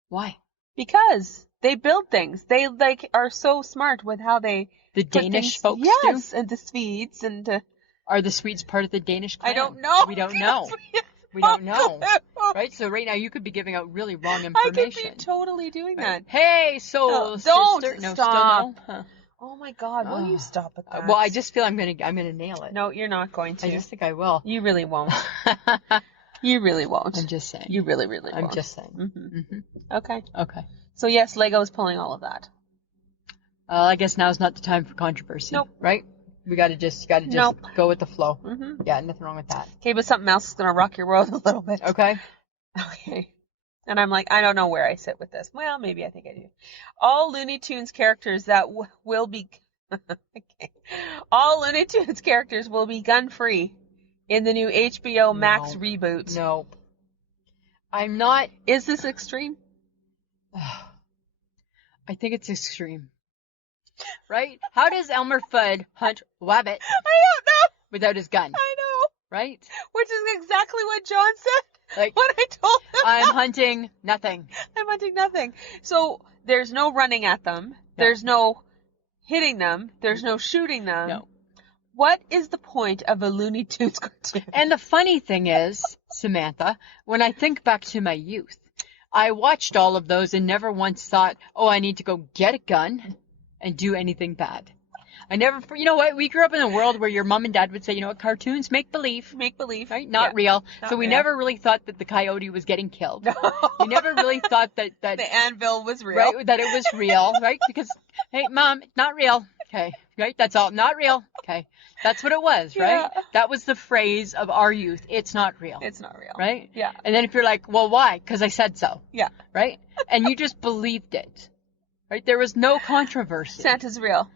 Why? Because they build things. They are so smart with how they the Danish folks do. Yes, and the Swedes and are the Swedes part of the Danish clan? I don't know. We don't know. We don't know. Right? So right now you could be giving out really wrong information. I could be totally doing that. Hey, Soul Sister. Don't No, stop. Still no? Huh. Oh my God, will you stop with that? Well, I just feel I'm gonna nail it. No, you're not going to. I just think I will. You really won't. You really won't. I'm just saying. You really won't. I'm just saying. Mm-hmm. Mm-hmm. Okay. Okay. So yes, Lego's pulling all of that. I guess now's not the time for controversy. Nope. Right? You gotta just nope. go with the flow. Mm-hmm. Yeah, nothing wrong with that. Okay, but something else is gonna rock your world a little bit. Okay. Okay. And I'm like, I don't know where I sit with this. Well, maybe I think I do. All Looney Tunes characters that will be okay. All Looney Tunes characters will be gun-free in the new HBO Max reboot. Nope. I'm not. Is this extreme? I think it's extreme. Right? How does Elmer Fudd hunt rabbit? I don't know. Without his gun? I know. Right? Which is exactly what John said. Like, when I told him I'm hunting nothing. I'm hunting nothing. So there's no running at them. No. There's no hitting them. There's no shooting them. No. What is the point of a Looney Tunes cartoon? And the funny thing is, Samantha, when I think back to my youth, I watched all of those and never once thought, oh, I need to go get a gun and do anything bad. I never, you know what, we grew up in a world where your mom and dad would say, you know what, cartoons make believe. Make believe. Right? Not real. Not so we real. never really thought that the coyote was getting killed. No. We never really thought that the anvil was real. Right, that it was real, right? Because, hey, Mom, it's not real. Okay, right? That's all. Not real. Okay. That's what it was, right? Yeah. That was the phrase of our youth. It's not real. It's not real. Right? Yeah. And then if you're like, well, why? Because I said so. Yeah. Right? And you just believed it. Right? There was no controversy. Santa's real.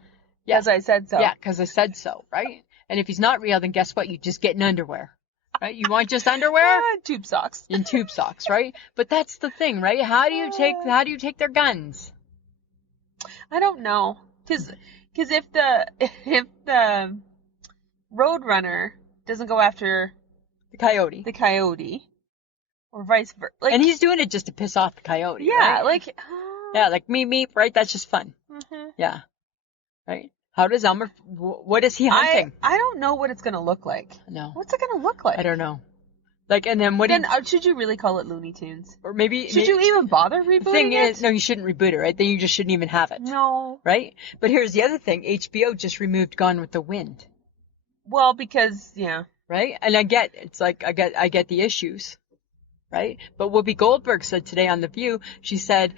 Yeah. Because I said so. Yeah, because I said so, right? And if he's not real, then guess what? You just get in underwear. Right? You want just underwear? Tube socks. In tube socks, right? But that's the thing, right? How do you take their guns? I don't know. Because if the Roadrunner doesn't go after the coyote, or vice versa. Like, and he's doing it just to piss off the coyote. Yeah, right? like. Yeah, like meep, right? That's just fun. Mm-hmm. Yeah. Right? How does Elmer, what is he hunting? I don't know what it's going to look like. No. What's it going to look like? I don't know. Like, and then should you really call it Looney Tunes? Or maybe. Should you even bother rebooting it? The thing is, no, you shouldn't reboot it, right? Then you just shouldn't even have it. No. Right? But here's the other thing. HBO just removed Gone with the Wind. Well, because, yeah. Right? And I get the issues. Right? But Whoopi Goldberg said today on The View, she said,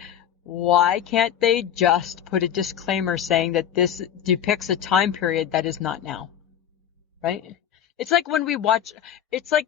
why can't they just put a disclaimer saying that this depicts a time period that is not now? Right? It's like when we watch, it's like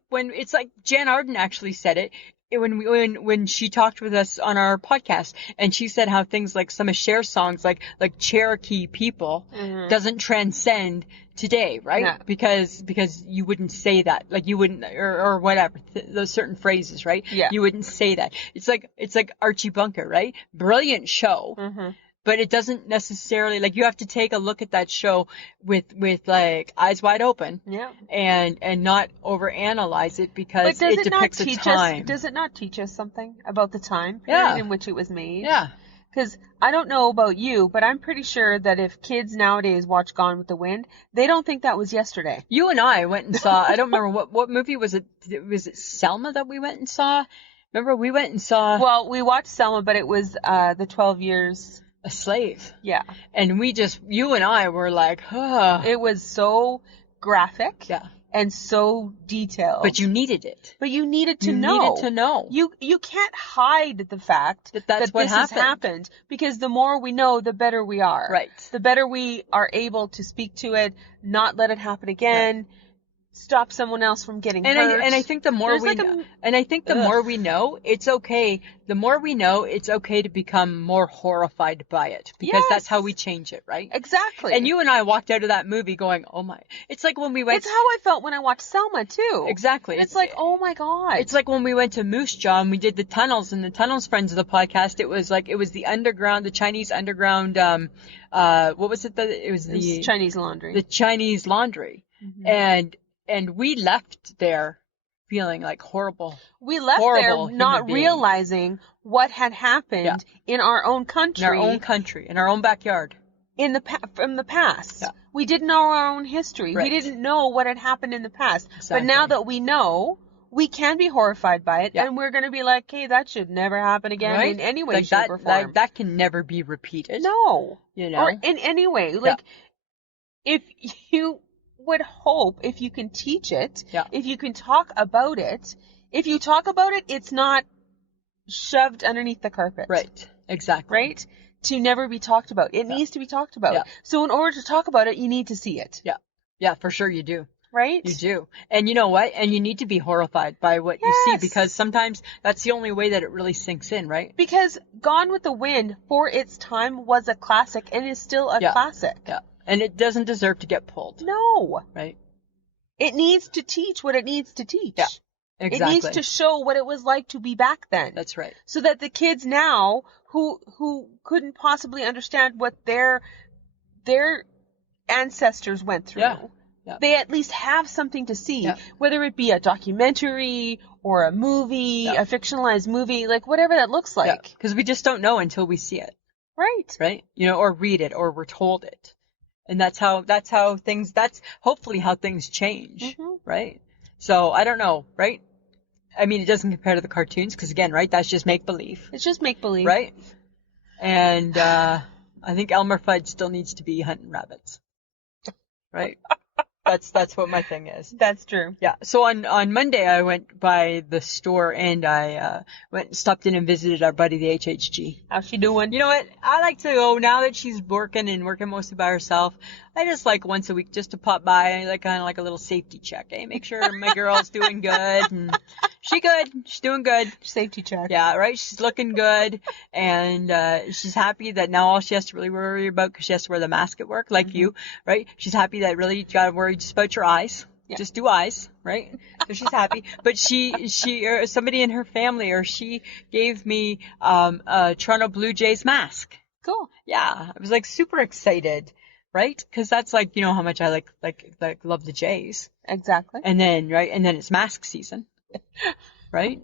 Jan Arden actually said it. when she talked with us on our podcast, and she said how things like some of Cher's songs, like Cherokee people, doesn't transcend today, right? No. Because you wouldn't say that, like you wouldn't, or whatever, those certain phrases, right? Yeah. You wouldn't say that. It's like Archie Bunker, right? Brilliant show. Mm-hmm. But it doesn't necessarily, like, you have to take a look at that show with like eyes wide open. Yeah. And not overanalyze it, because But it depicts a time. Does it not teach us something about the time period Yeah. in which it was made? Yeah. Because I don't know about you, but I'm pretty sure that if kids nowadays watch Gone with the Wind, they don't think that was yesterday. You and I went and saw, I don't remember what movie was it? Was it Selma that we went and saw? Remember, we went and saw Well, we watched Selma, but it was the 12 Years. A Slave. Yeah. And you and I were like, It was so graphic. Yeah. And so detailed. But you needed it. But you needed to You know. needed to know. You can't hide the fact That's that what this has happened, because the more we know, the better we are. Right. The better we are able to speak to it, not let it happen again, stop someone else from getting hurt. And I think the more more we know, it's okay. The more we know, it's okay to become more horrified by it, because that's how we change it, right? Exactly. And you and I walked out of that movie going, oh my. It's like when we went. It's how I felt when I watched Selma too. Exactly. It's like, oh my God. It's like when we went to Moose Jaw and we did the tunnels, and the tunnels friends of the podcast, it was the underground, the Chinese underground, what was it? It was Chinese laundry. The Chinese laundry. Mm-hmm. And we left there feeling like horrible. We left there not realizing what had happened in our own country. In our own backyard. From the past. Yeah. We didn't know our own history. Right. We didn't know what had happened in the past. Exactly. But now that we know, we can be horrified by it, and we're going to be like, hey, that should never happen again in any way, shape, or form. That can never be repeated. No. You know? Or in any way. Like, if you would hope, if you can teach it, if you can talk about it, if you talk about it, it's not shoved underneath the carpet. Right. Exactly. Right? To never be talked about. It needs to be talked about. Yeah. So in order to talk about it, you need to see it. Yeah. Yeah, for sure you do. Right? You do. And you know what? And you need to be horrified by what you see, because sometimes that's the only way that it really sinks in, right? Because Gone with the Wind, for its time, was a classic and is still a classic. Yeah. And it doesn't deserve to get pulled. No. Right? It needs to teach what it needs to teach. Yeah. Exactly. It needs to show what it was like to be back then. That's right. So that the kids now who couldn't possibly understand what their ancestors went through, they at least have something to see, whether it be a documentary or a movie, a fictionalized movie, like whatever that looks like. Because we just don't know until we see it. Right. Right? You know, or read it, or we're told it. And that's hopefully how things change, right? So, I don't know, right? I mean, it doesn't compare to the cartoons, because again, right, that's just make-believe. It's just make-believe. Right? And, I think Elmer Fudd still needs to be hunting rabbits. Right? That's what my thing is. That's true. Yeah. So on Monday, I went by the store and I went and stopped in and visited our buddy, the HHG. How's she doing? You know what? I like to go, now that she's working mostly by herself, I just like once a week just to pop by, like kind of like a little safety check. Hey, make sure my girl's doing good. And she's good. She's doing good. Safety check. Yeah, right? She's looking good. And she's happy that now all she has to really worry about, because she has to wear the mask at work, like you, right? She's happy that really you got to worry just about your eyes. Yeah. Just do eyes, right? So she's happy. But somebody in her family, she gave me a Toronto Blue Jays mask. Cool. Yeah, I was like super excited, right? Because that's like, you know how much I like love the Jays. Exactly. And then it's mask season, right?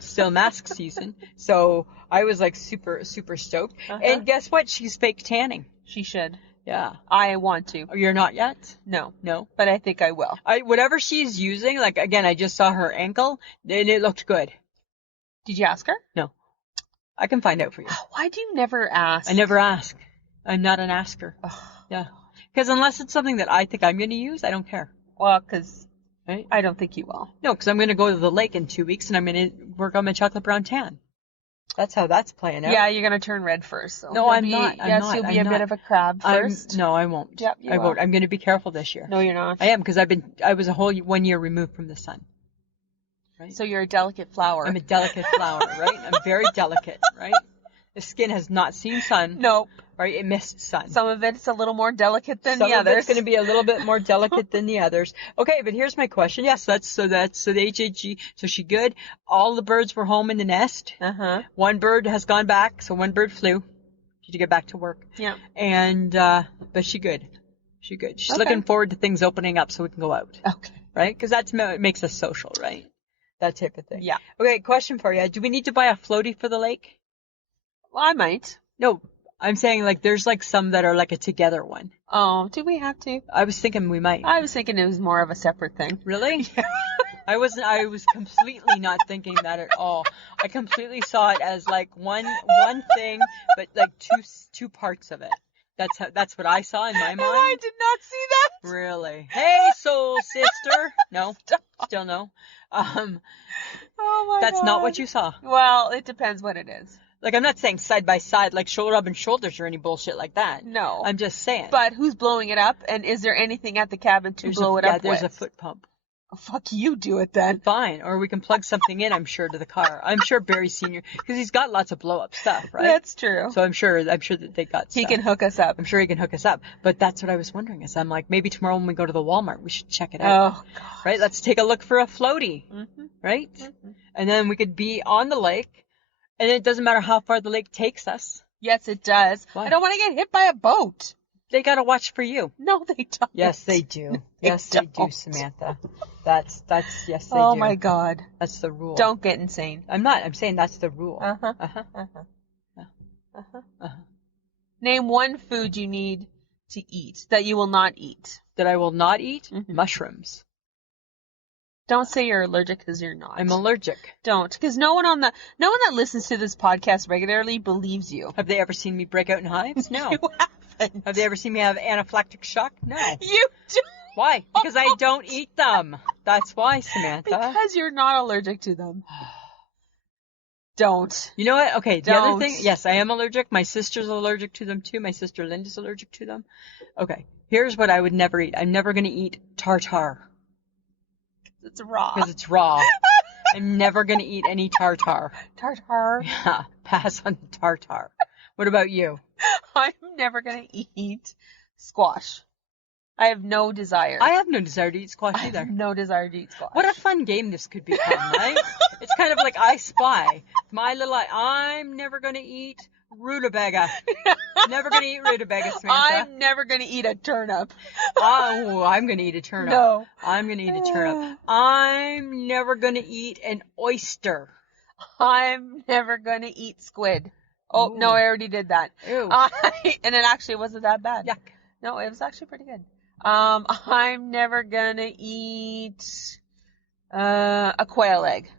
Still mask season. So I was like super super stoked. And guess what? She's fake tanning. She should. Yeah. I want to. Oh, you're not yet? No. No? But I think I will. Whatever she's using, like, again, I just saw her ankle, and it looked good. Did you ask her? No. I can find out for you. Why do you never ask? I never ask. I'm not an asker. Yeah. Because unless it's something that I think I'm going to use, I don't care. Well, because right? I don't think you will. No, because I'm going to go to the lake in 2 weeks, and I'm going to work on my chocolate brown tan. That's how that's playing out. Yeah, you're going to turn red first. So no, I'm not. You'll be a bit of a crab first. No, I won't. Yep, I won't. I'm going to be careful this year. No, you're not. I am, because I was a whole 1 year removed from the sun. right? So you're a delicate flower. I'm a delicate flower, right? I'm very delicate, right? The skin has not seen sun. Nope. Right? It missed sun. Some of it's a little more delicate than Some the of others. it's going to be a little bit more delicate than the others. Okay, but here's my question. Yes, that's the HHG. So she good. All the birds were home in the nest. Uh-huh. One bird has gone back, so one bird flew. She to get back to work. Yeah. And but she good. She good. She's looking forward to things opening up so we can go out. Okay. Right? Because that makes us social, right? That type of thing. Yeah. Okay, question for you. Do we need to buy a floaty for the lake? Well, I might. No, I'm saying like there's like some that are like a together one. Oh, do we have to? I was thinking we might. I was thinking it was more of a separate thing. Really? I was completely not thinking that at all. I completely saw it as like one thing, but like two parts of it. That's what I saw in my mind. I did not see that. Really? Hey, Soul Sister. No, still no. Oh my That's God. not what you saw. Well, it depends what it is. Like, I'm not saying side by side, like rubbing shoulders or any bullshit like that. No. I'm just saying. But who's blowing it up? And is there anything at the cabin to blow it up there's with? a foot pump. Oh, fuck you, do it then. Fine. Or we can plug something in, I'm sure, to the car. I'm sure Barry Sr., because he's got lots of blow-up stuff, right? That's true. So I'm sure that they got stuff. He can hook us up. I'm sure he can hook us up. But that's what I was wondering. Is I'm like, maybe tomorrow when we go to the Walmart, we should check it out. Oh, God. Right? Let's take a look for a floaty. Mm-hmm. Right? Mm-hmm. And then we could be on the lake. And it doesn't matter how far the lake takes us. Yes, it does. Why? I don't want to get hit by a boat. They got to watch for you. No, they don't. Yes, they do. They Yes, they do, don't. Samantha. That's yes, they do. Oh, my God. That's the rule. Don't get insane. I'm not. I'm saying that's the rule. Uh-huh. Uh-huh. Uh-huh. Yeah. Uh-huh. Uh-huh. Name one food you need to eat that you will not eat. That I will not eat? Mhm. Mushrooms. Don't say you're allergic because you're not. I'm allergic. Don't, because no one that listens to this podcast regularly believes you. Have they ever seen me break out in hives? No. You haven't. Have they ever seen me have anaphylactic shock? No. You do. Why? Because I don't eat them. That's why, Samantha. Because you're not allergic to them. Don't. You know what? Okay, the other Don't. thing, yes, I am allergic. My sister's allergic to them too. My sister Linda's allergic to them. Okay, here's what I would never eat. I'm never going to eat tartare. It's raw. Because it's raw. I'm never going to eat any tartare. Tartar. Yeah, pass on the tartare. What about you? I'm never going to eat squash. I have no desire. I have no desire to eat squash I either. have no desire to eat squash. What a fun game this could become, right? It's kind of like I Spy. I'm never going to eat rutabaga. Never going to eat rutabaga, Samantha. I'm never going to eat a turnip. Oh, I'm going to eat a turnip. No. I'm going to eat a turnip. I'm never going to eat an oyster. I'm never going to eat squid. Oh, Ooh. no, I already did that. Ew. And it actually wasn't that bad. Yuck. No, it was actually pretty good. I'm never going to eat a quail egg.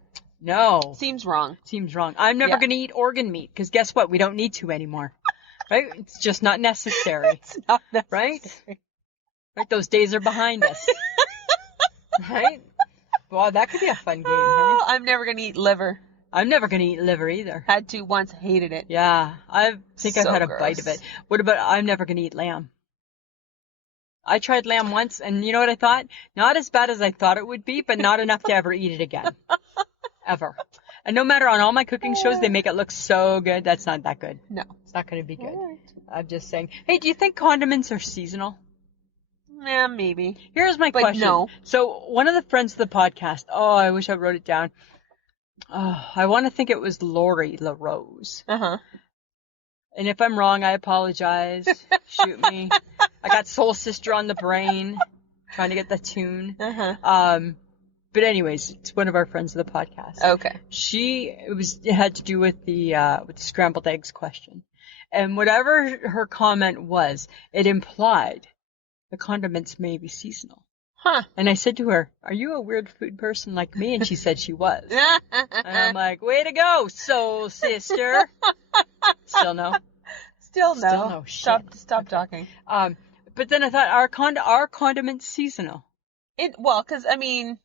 No. Seems wrong. Seems wrong. I'm never Yeah. going to eat organ meat because guess what? We don't need to anymore. Right? It's just not necessary. It's not Right? Right? Those days are behind us. Right? Wow, that could be a fun game, Oh, honey. I'm never going to eat liver. I'm never going to eat liver either. Had to once, hated it. Yeah, I think So I've had a gross. bite of it. What about I'm never going to eat lamb? I tried lamb once, and you know what I thought? Not as bad as I thought it would be, but not enough to ever eat it again. Ever. And no matter on all my cooking shows, they make it look so good. That's not that good. No. It's not going to be good. All right. I'm just saying. Hey, do you think condiments are seasonal? Yeah, maybe. Here's my But question. no. So one of the friends of the podcast, I wish I wrote it down. I want to think it was Lori LaRose. Uh-huh. And if I'm wrong, I apologize. Shoot me. I got Soul Sister on the brain, trying to get the tune. Uh-huh. But anyways, it's one of our friends of the podcast. Okay. It had to do with the scrambled eggs question. And whatever her comment was, it implied the condiments may be seasonal. Huh. And I said to her, "Are you a weird food person like me?" And she said she was. And I'm like, "Way to go, Soul Sister." Still no. Still no. Still no. Shit. Stop talking. But then I thought, are condiments seasonal? Because, I mean,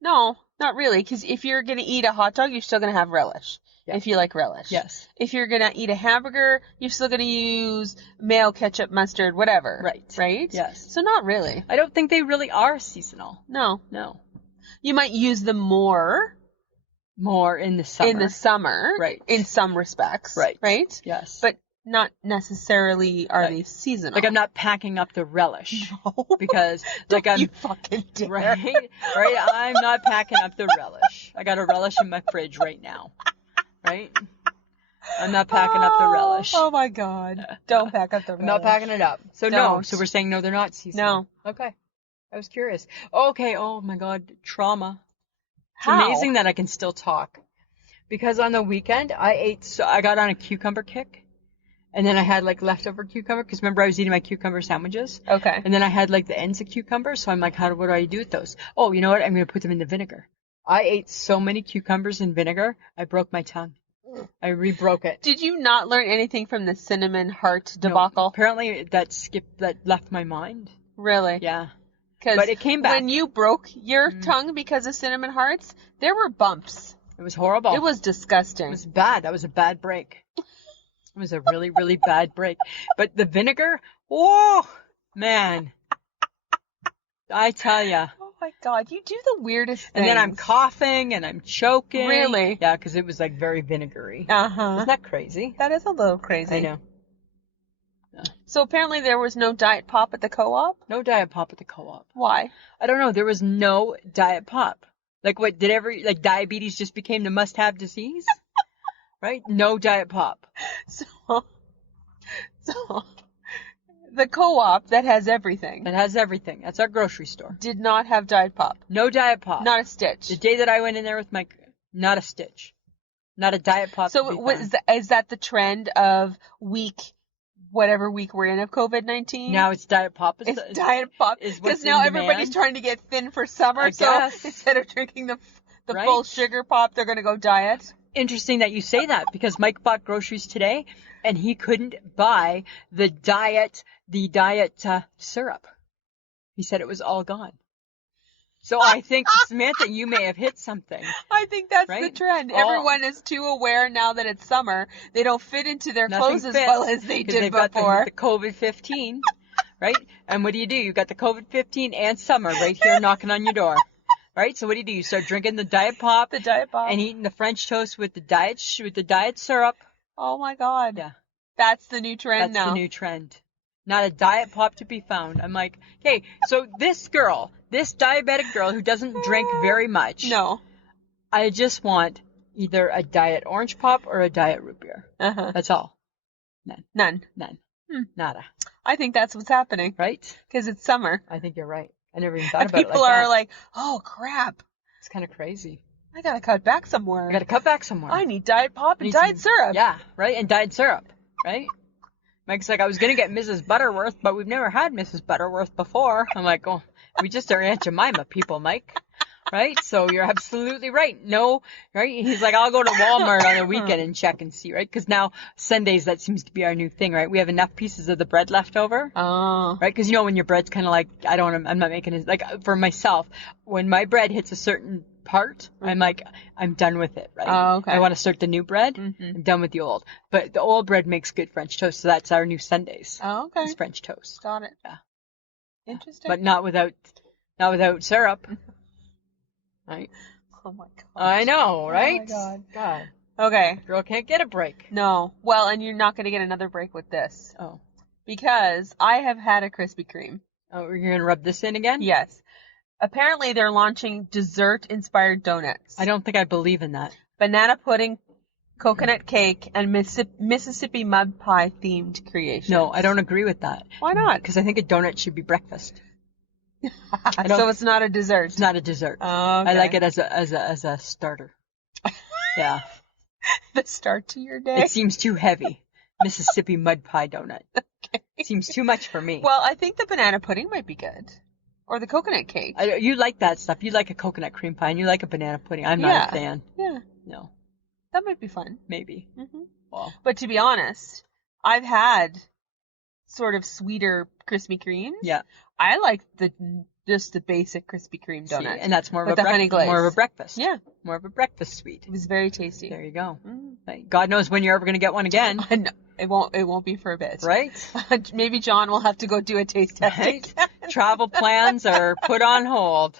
no, not really. Because if you're going to eat a hot dog, you're still going to have relish. Yeah. If you like relish. Yes. If you're going to eat a hamburger, you're still going to use mayo, ketchup, mustard, whatever. Right. Right? Yes. So not really. I don't think they really are seasonal. No. No. You might use them more in the summer. in the summer. Right. In some respects. Right. Right? Yes. But not necessarily are they seasonal. Like I'm not packing up the relish. No. Because Don't I'm you fucking dare. right. I'm not packing up the relish. I got a relish in my fridge right now. Right? I'm not packing up the relish. Oh my God. Don't pack up the relish. I'm not packing it up. So no. Don't. So we're saying no, they're not seasonal. No. Okay. I was curious. Okay. Oh my God. Trauma. It's How? amazing that I can still talk. Because on the weekend I got on a cucumber kick. And then I had like leftover cucumber, because remember I was eating my cucumber sandwiches. Okay. And then I had like the ends of cucumber, so I'm like, what do I do with those? Oh, you know what? I'm going to put them in the vinegar. I ate so many cucumbers in vinegar, I broke my tongue. I re-broke it. Did you not learn anything from the cinnamon heart No, debacle? apparently that left my mind. Really? Yeah. 'Cause But it came back. when you broke your tongue because of cinnamon hearts, there were bumps. It was horrible. It was disgusting. It was bad. That was a bad break. It was a really, really bad break. But the vinegar, oh, man. I tell ya. Oh my God, you do the weirdest things. And then I'm coughing and I'm choking. Really? Yeah, because it was like very vinegary. Uh-huh. Isn't that crazy? That is a little crazy. I know. So apparently there was no Diet Pop at the co-op? No Diet Pop at the co-op. Why? I don't know. There was no Diet Pop. Like what, diabetes just became the must-have disease? Right? No Diet Pop. So the co-op that has everything It has everything. That's our grocery store. did not have Diet Pop. No Diet Pop. Not a stitch. The day that I went in there with not a stitch. Not a Diet Pop. So is that the trend of whatever week we're in of COVID-19? Now it's Diet Pop. It's Diet Pop. Is what's Because now in everybody's demand. trying to get thin for summer. I So guess. instead of drinking the Right? full sugar pop, they're going to go diet. Interesting that you say that, because Mike bought groceries today and he couldn't buy the diet syrup. He said it was all gone. So I think, Samantha, you may have hit something. I think that's the Right? trend. All- Everyone is too aware now that it's summer. They don't fit into their Nothing clothes as fits, well as they 'cause did they've got before. the COVID-15, right? And what do? You got the COVID-15 and summer right here knocking on your door. Right? So what do? You start drinking the Diet Pop The Diet Pop. and eating the French toast with the diet syrup. Oh my God. Yeah. That's the new trend That's now. the new trend. Not a Diet Pop to be found. I'm like, okay, so this diabetic girl who doesn't drink very much. No. I just want either a Diet Orange Pop or a Diet Root Beer. Uh-huh. That's all. None. Nada. I think that's what's happening. Right? Because it's summer. I think you're right. I never even thought And about it people like are that. like, oh crap. It's kind of crazy. I gotta cut back somewhere. I got to cut back somewhere. I need Diet Pop and Need Diet some- Syrup. Yeah, right? And Diet syrup, right? Mike's like, I was going to get Mrs. Butterworth, but we've never had Mrs. Butterworth before. I'm like, oh, we just are Aunt Jemima people, Mike. Right? So you're absolutely right. No, right? He's like, I'll go to Walmart on the weekend and check and see, right? Because now Sundays, that seems to be our new thing, right? We have enough pieces of the bread left over. Oh. Right? Because when your bread's kind of like, I'm not making it, like for myself, when my bread hits a certain part, I'm like, I'm done with it, right? Oh, okay. I want to start the new bread. Mhm. I'm done with the old. But the old bread makes good French toast, so that's our new Sundays. Oh, okay. It's French toast. Got it. Yeah. Interesting. But not without syrup. Right? Oh my God. I know, right? Oh my God. Okay. Girl can't get a break. No. Well, and you're not going to get another break with this. Oh. Because I have had a Krispy Kreme. Oh, you're going to rub this in again? Yes. Apparently they're launching dessert-inspired donuts. I don't think I believe in that. Banana pudding, coconut cake, and Mississippi mud pie themed creations. No, I don't agree with that. Why not? Because I think a donut should be breakfast. So it's not a dessert. It's not a dessert. Oh, I like it as a starter. Yeah. The start to your day. It seems too heavy. Mississippi mud pie donut. It seems too much for me. Well, I think the banana pudding might be good. Or the coconut cake. You like that stuff. You like a coconut cream pie and you like a banana pudding. I'm Yeah. not a fan. Yeah. No. That might be fun. Maybe. Hmm. Well, But to be honest, I've had sort of sweeter Krispy Kremes. yeah. I like just the basic Krispy Kreme See, donut. and that's more of with a the honey glaze. more of a breakfast. Yeah. More of a breakfast sweet. It was very tasty. There you go. Mm. Right. God knows when you're ever going to get one again. I know. It won't be for a bit. Right? Maybe John will have to go do a taste testing. Right? travel plans are put on hold.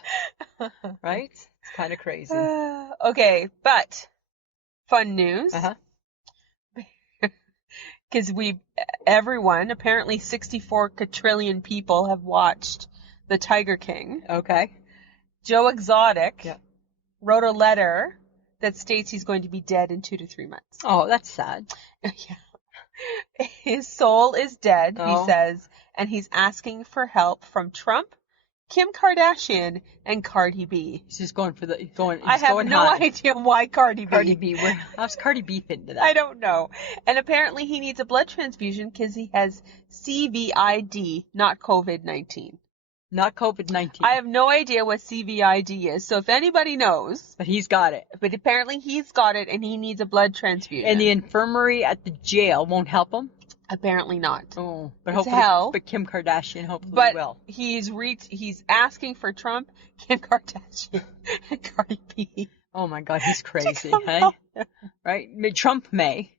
Right? It's kind of crazy. Okay, but fun news. Uh-huh. Because everyone, apparently 64 quadrillion people have watched The Tiger King. Okay. Joe Exotic wrote a letter that states he's going to be dead in 2 to 3 months. Oh, that's sad. Yeah. His soul is dead, he says, and he's asking for help from Trump, Kim Kardashian, and Cardi B. He's just going for the I have no idea why Cardi B. Cardi B. How's Cardi B fit into that? I don't know. And apparently he needs a blood transfusion because he has CVID, not COVID-19. Not COVID-19. I have no idea what CVID is, so if anybody knows. But he's got it. But apparently he's got it and he needs a blood transfusion. And the infirmary at the jail won't help him? Apparently not. Oh, but It's hopefully, hell. but Kim Kardashian hopefully But will. he's asking for Trump, Kim Kardashian, and Cardi B. Oh my God, he's crazy, come hey? help Right? Trump may.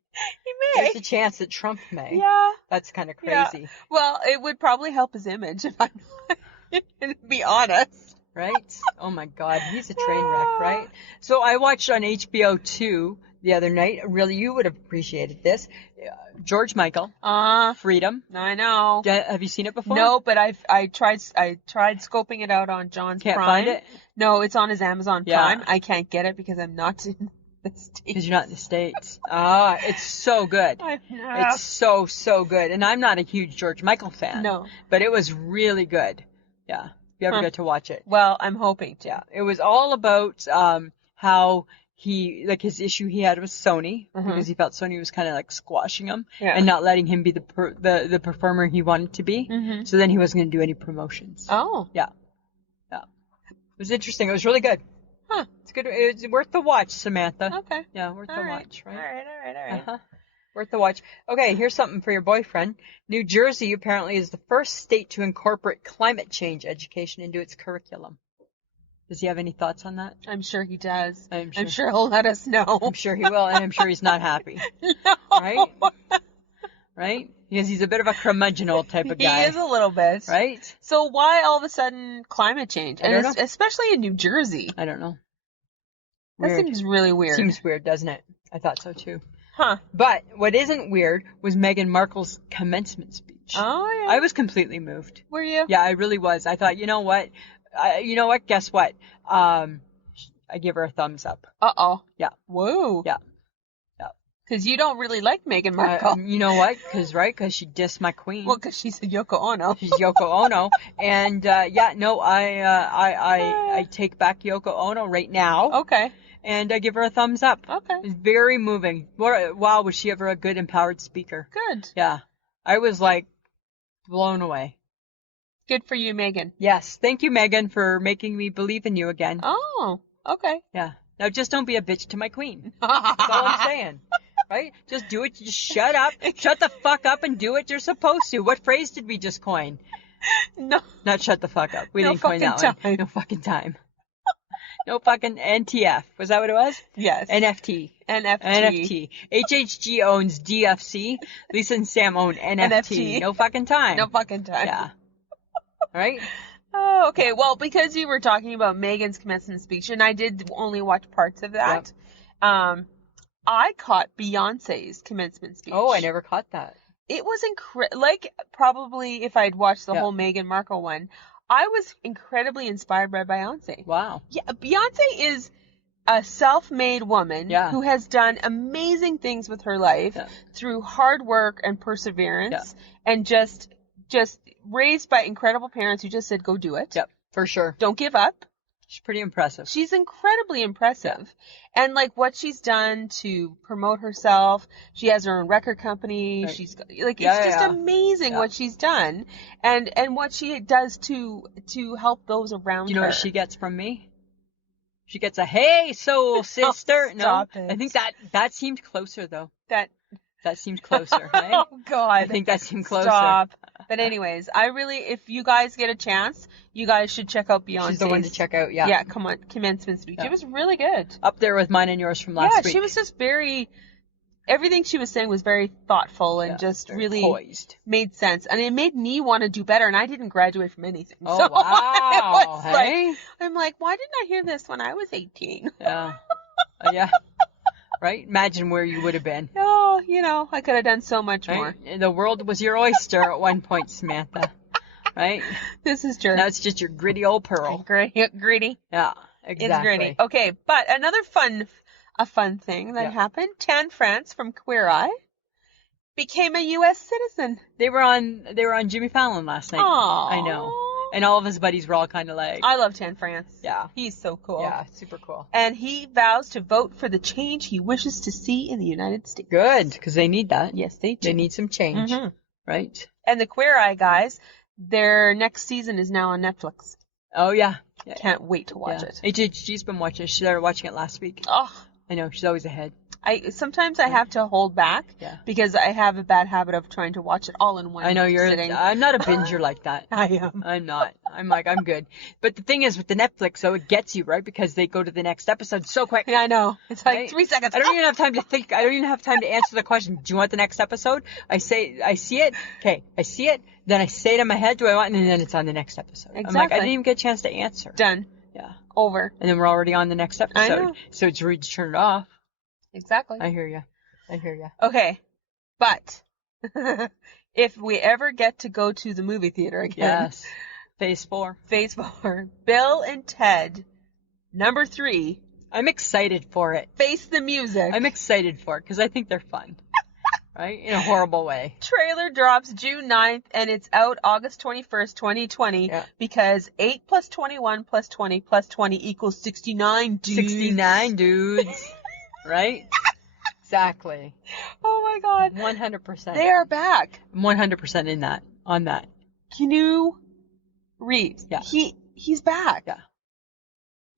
He may. There's a chance that Trump may. Yeah. That's kind of Yeah. crazy. Well, it would probably help his image if I'm to be honest. Right? Oh my God, he's a train wreck, right? So I watched on HBO 2 the other night. Really, you would have appreciated this. George Michael. Freedom. I know. Have you seen it before? No, but I tried scoping it out on John's Can't Prime. find it? No, it's on his Amazon Yeah. Prime. I can't get it because I'm not in the States. Because you're not in the States. It's so good. It's so good. And I'm not a huge George Michael fan. No. But it was really good. Yeah. If you ever get to watch it. Well, I'm hoping to. Yeah. It was all about how his issue he had with Sony, because he felt Sony was kind of like squashing him and not letting him be the performer he wanted to be. Mm-hmm. So then he wasn't going to do any promotions. Oh. Yeah. Yeah. It was interesting. It was really good. Huh. It's good. It's worth the watch, Samantha. Okay. Yeah, worth the watch, right? All right. Uh-huh. Worth the watch. Okay, here's something for your boyfriend. New Jersey apparently is the first state to incorporate climate change education into its curriculum. Does he have any thoughts on that? I'm sure he does. I'm sure he'll let us know. I'm sure he will, and I'm sure he's not happy. No. Right? Right? Because he's a bit of a curmudgeon old type of guy. He is a little bit. Right? So why all of a sudden climate change? I don't know. Especially in New Jersey. I don't know. That Weird. seems really weird. Seems weird, doesn't it? I thought so too. Huh. But what isn't weird was Meghan Markle's commencement speech. Oh, yeah. I was completely moved. Were you? Yeah, I really was. I thought, you know what? Guess what? I give her a thumbs up. Uh-oh. Yeah. Whoa. Yeah. Because you don't really like Meghan Markle. You know what? Because she dissed my queen. Well, because she's a Yoko Ono. She's Yoko Ono. And, I take back Yoko Ono right now. Okay. And I give her a thumbs up. Okay. It's very moving. Wow, was she ever a good empowered speaker? Good. Yeah. I was like blown away. Good for you, Megan. Yes. Thank you, Megan, for making me believe in you again. Oh, okay. Yeah. Now just don't be a bitch to my queen. That's all I'm saying. Right? Just do it. Just shut up. Shut the fuck up and do what you're supposed to. What phrase did we just coin? No. Not shut the fuck up. We No didn't coin that fucking one. time. No fucking time. No fucking NTF. Was that what it was? Yes. NFT. NFT. HHG owns DFC. Lisa and Sam own NFT. No fucking time. No fucking time. Yeah. Right? Oh, okay. Well, because you were talking about Megan's commencement speech, and I did only watch parts of that, I caught Beyonce's commencement speech. Oh, I never caught that. It was probably if I'd watched the whole Meghan Markle one, I was incredibly inspired by Beyonce. Wow. Yeah, Beyonce is a self-made woman who has done amazing things with her life through hard work and perseverance and just raised by incredible parents who just said, go do it. Yep, for sure. Don't give up. She's pretty impressive. She's incredibly impressive. And like what she's done to promote herself, she has her own record company. Right. She's like, it's just amazing what she's done and what she does to help those around her. You know what she gets from me? She gets a, hey, soul sister. Stop it. I think that seemed closer though. That seemed closer, right? Oh God. I think that seemed closer. Stop. But anyways, if you guys get a chance, you guys should check out Beyonce's. She's the one to check out, yeah. Yeah, commencement speech. Yeah. It was really good. Up there with mine and yours from last week. Yeah, she was just very everything she was saying was very thoughtful and just very really poised. made sense. And it made me want to do better. And I didn't graduate from anything. Oh, so wow. it was Hey? like, I'm like, why didn't I hear this when I was 18? Yeah. Yeah. Right? Imagine where you would have been. Oh, you know, I could have done so much more. Right? The world was your oyster at one point, Samantha. Right? This is true. Now it's just your gritty old pearl. Gritty. Yeah, exactly. It's gritty. Okay, but another fun thing that happened. Tan France from Queer Eye became a U.S. citizen. They were on Jimmy Fallon last night. Aww. I know. And all of his buddies were all kind of like, I love Tan France. yeah. He's so cool. Yeah, super cool. And he vows to vote for the change he wishes to see in the United States. Good, because they need that. Yes, they do. They need some change. Mhm. Right? And the Queer Eye guys, their next season is now on Netflix. Oh, yeah. Can't wait to watch it. She's been watching it. She started watching it last week. Oh, I know, she's always ahead. Sometimes I have to hold back because I have a bad habit of trying to watch it all in one I know sitting. I'm not a binger like that. I am. I'm not. I'm like, I'm good. But the thing is with the Netflix, so it gets you, right? Because they go to the next episode so quick. Yeah, I know. It's like Right? 3 seconds. I don't even have time to think. I don't even have time to answer the question. Do you want the next episode? I see it. Okay, I see it. Then I say it in my head, do I want? And then it's on the next episode. Exactly. I'm like, I didn't even get a chance to answer. Done. Yeah. Over. And then we're already on the next episode. I know. So it's rude to turn it off. Exactly. I hear you. Okay, but if we ever get to go to the movie theater again, Yes. Phase 4. Phase 4, Bill and Ted, number 3, I'm excited for it. Face the Music. I'm excited for it because I think they're fun. Right? In a horrible way. Trailer drops June 9th, and it's out August 21st, 2020, because 8 plus 21 plus 20 plus 20 equals 69, dudes. 69 dudes. Right? Exactly. Oh my god. 100%. They are back. 100% in that. On that. Keanu Reeves. Yeah. He's back. Yeah.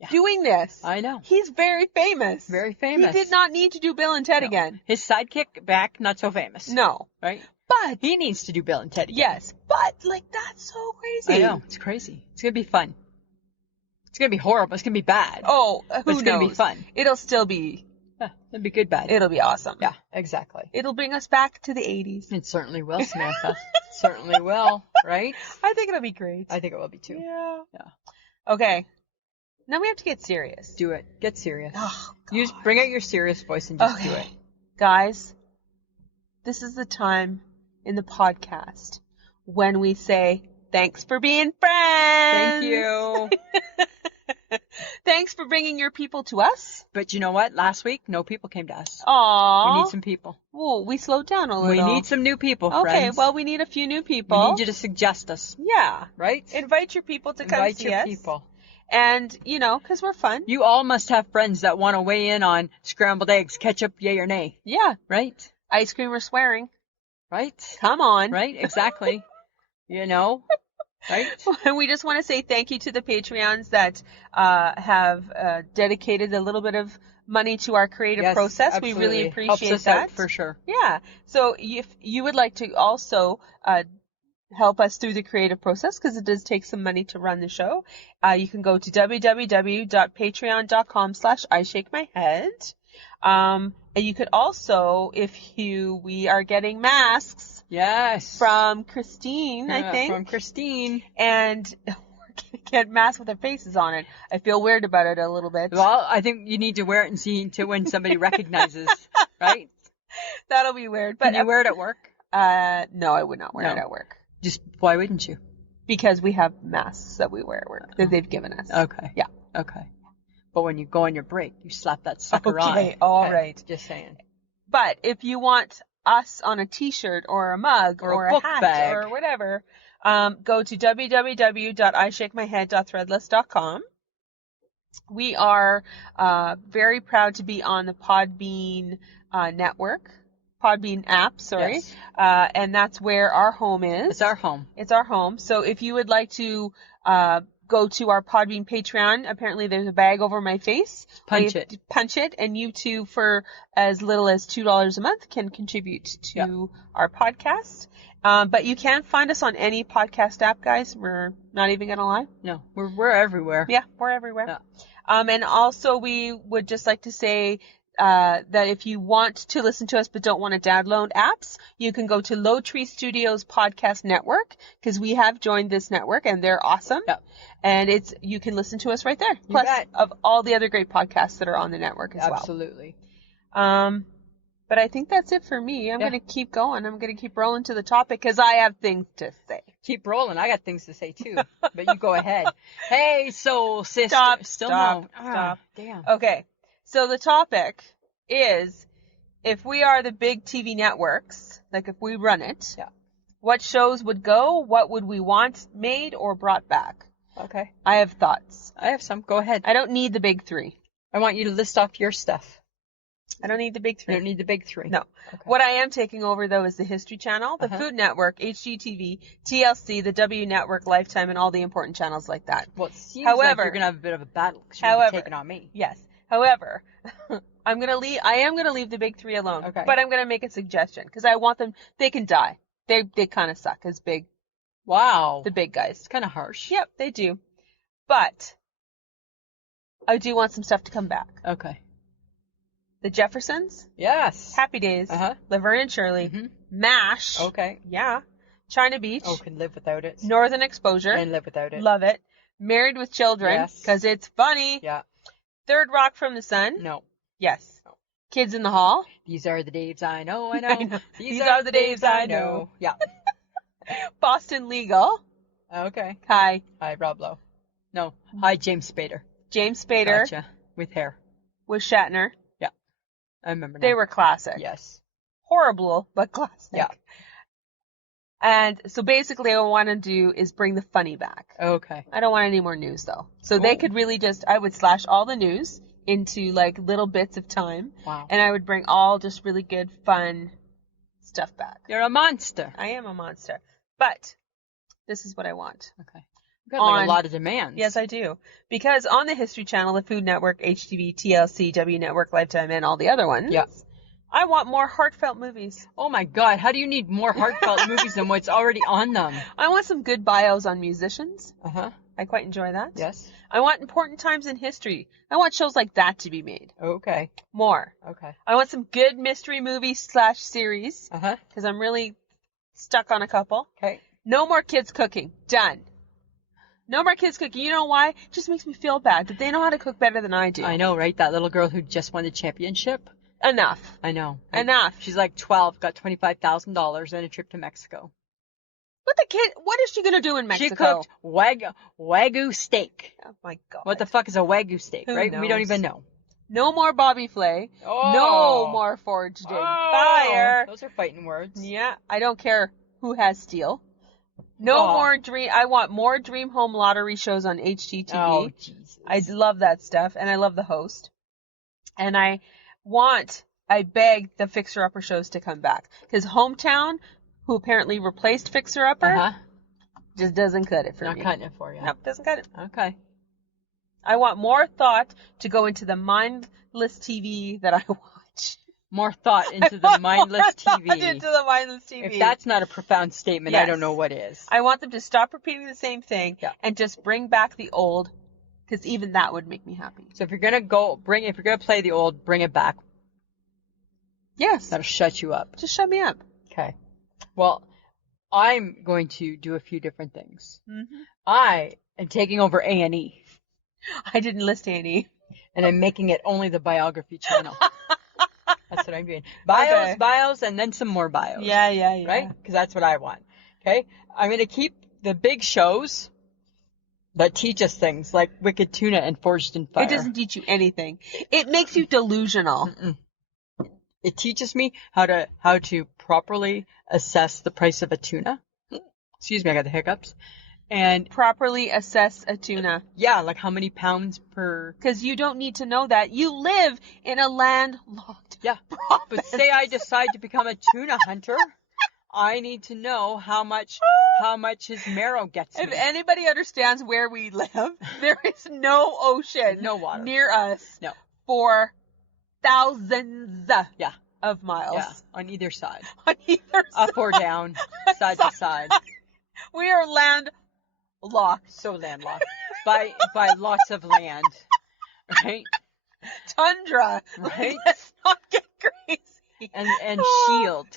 Doing this. I know. He's very famous. Very famous. He did not need to do Bill and Ted again. His sidekick back, not so famous. No. Right? But He needs to do Bill and Ted again. yes, but like that's so crazy. I know. It's crazy. It's going to be fun. It's going to be horrible. It's going to be bad. Oh, But who it's knows? going to be fun. It'll still be. It'll be good bad. It'll be awesome. Yeah, exactly. It'll bring us back to the 80s. It certainly will, Samantha. Certainly will, right? I think it'll be great. I think it will be too. Yeah. Yeah. Okay. Now we have to get serious. Do it. Get serious. Oh, Bring out your serious voice and just do it. Guys, this is the time in the podcast when we say, thanks for being friends. Thank you. Thanks for bringing your people to us. But you know what? Last week, no people came to us. Aww. We need some people. Whoa, we slowed down a little. We need some new people, Okay, friends. well, we need a few new people. We need you to suggest us, Yeah. right? Invite your people to come Invite see your us. people. And, you know, because we're fun. You all must have friends that want to weigh in on scrambled eggs, ketchup, yay or nay. Yeah. Right? Ice cream or swearing. Right? Come on. Right? Exactly. You know? Right? We just want to say thank you to the Patreons that have dedicated a little bit of money to our creative Yes, process. absolutely. We really appreciate Helps us that. out for sure. Yeah. So if you would like to also help us through the creative process, because it does take some money to run the show, you can go to www.patreon.com/IShakeMyHead. And you could also, we are getting masks. Yes. From Christine, I think. From Christine. And we're going to get masks with their faces on it. I feel weird about it a little bit. Well, I think you need to wear it and see to when somebody recognizes, right? That'll be weird. But Can you wear it at work? No, I would not wear it at work. Just, why wouldn't you? Because we have masks that we wear at work that they've given us. Okay. Yeah. Okay. But when you go on your break, you slap that sucker on. Okay, all right. Just saying. But if you want us on a t-shirt or a mug or a book hat bag or whatever, go to www.ishakemyhead.threadless.com. We are very proud to be on the Podbean network. Podbean app, sorry. Yes. And that's where our home is. It's our home. It's our home. So if you would like to go to our Podbean Patreon, apparently there's a bag over my face. Punch it. Punch it, and you too, for as little as $2 a month, can contribute to our podcast. But you can find us on any podcast app, guys. We're not even going to lie. No, we're everywhere. Yeah, we're everywhere. Yeah. And also we would just like to say that if you want to listen to us but don't want to download apps, you can go to Low Tree Studios Podcast Network, because we have joined this network and they're awesome. Yep. And you can listen to us right there. Plus of all the other great podcasts that are on the network as well. Absolutely. But I think that's it for me. I'm going to keep going. I'm going to keep rolling to the topic because I have things to say. Keep rolling. I got things to say too. But you go ahead. Hey, Soul Sista. Stop. Damn. Okay. So the topic is, if we are the big TV networks, like if we run it, what shows would go? What would we want made or brought back? Okay. I have thoughts. I have some. Go ahead. I don't need the big three. I want you to list off your stuff. I don't need the big three. You don't need the big three. No. Okay. What I am taking over, though, is the History Channel, the Food Network, HGTV, TLC, the W Network, Lifetime, and all the important channels like that. Well, it seems like you're going to have a bit of a battle because you're going to be taking on me. Yes. However, I am going to leave the big three alone. Okay. But I'm going to make a suggestion because I want them, they can die. They kind of suck as big. Wow. The big guys. It's kind of harsh. Yep, they do. But I do want some stuff to come back. Okay. The Jeffersons. Yes. Happy Days. Laverne and Shirley. Mm-hmm. MASH. Okay. Yeah. China Beach. Oh, can live without it. Northern Exposure. Can live without it. Love it. Married with Children. Yes. Because it's funny. Yeah. Third Rock from the Sun. No. Yes. No. Kids in the Hall. Ththese are the Daves I know. I know. These are the Daves I know. Yeah. Boston Legal. Okay. Hi. Hi, Rob Lowe. No. Hi, James Spader. James Spader. Gotcha. With hair. With Shatner. Yeah. I remember now. They were classic. Yes. Horrible, but classic. Yeah. And so basically what I want to do is bring the funny back. Okay. I don't want any more news, though. So they could really I would slash all the news into, like, little bits of time. Wow. And I would bring all just really good, fun stuff back. You're a monster. I am a monster. But this is what I want. Okay. You've got like a lot of demands. Yes, I do. Because on the History Channel, the Food Network, HTV, TLC, W Network, Lifetime, and all the other ones, I want more heartfelt movies. Oh my God, how do you need more heartfelt movies than what's already on them? I want some good bios on musicians. Uh-huh. I quite enjoy that. Yes. I want important times in history. I want shows like that to be made. Okay. More. Okay. I want some good mystery movies / series. Uh-huh. Because I'm really stuck on a couple. Okay. No more kids cooking. Done. No more kids cooking. You know why? It just makes me feel bad that they know how to cook better than I do. I know, right? That little girl who just won the championship. Enough. I know. Enough. She's like 12, got $25,000 and a trip to Mexico. What is she going to do in Mexico? She cooked Wagyu steak. Oh my God. What the fuck is a Wagyu steak, Who right? knows? We don't even know. No more Bobby Flay. Oh. No more forged in fire. Those are fighting words. Yeah, I don't care who has steel. No more dream. I want more Dream Home Lottery shows on HGTV. Oh, Jesus. I love that stuff, and I love the host. And I beg the Fixer Upper shows to come back. Because Hometown, who apparently replaced Fixer Upper, just doesn't cut it for me. Not cutting it for you. Nope, doesn't cut it. Okay. I want more thought to go into the mindless TV that I watch. More thought into the mindless TV. Into the mindless TV. If that's not a profound statement, I don't know what is. I want them to stop repeating the same thing and just bring back the old, because even that would make me happy. So if you're gonna play the old, bring it back. Yes. That'll shut you up. Just shut me up. Okay. Well, I'm going to do a few different things. Mm-hmm. I am taking over A&E. I didn't list A&E. And I'm making it only the biography channel. That's what I'm doing. Bios, and then some more bios. Yeah. Right? Because that's what I want. Okay? I'm going to keep the big shows that teach us things, like Wicked Tuna and Forged in Fire. It doesn't teach you anything. It makes you delusional. Mm-mm. It teaches me how to properly assess the price of a tuna. Excuse me, I got the hiccups. And properly assess a tuna. Yeah, like how many pounds per... Because you don't need to know that. You live in a landlocked province. But say I decide to become a tuna hunter, I need to know how much his marrow gets me. If anybody understands where we live, there is no ocean no water near us for thousands of miles. Yeah, on either side. On either side. Up or down, side to side. We are landlocked. So landlocked. by lots of land. Right? Tundra. Right? Let's not get crazy. and Shield,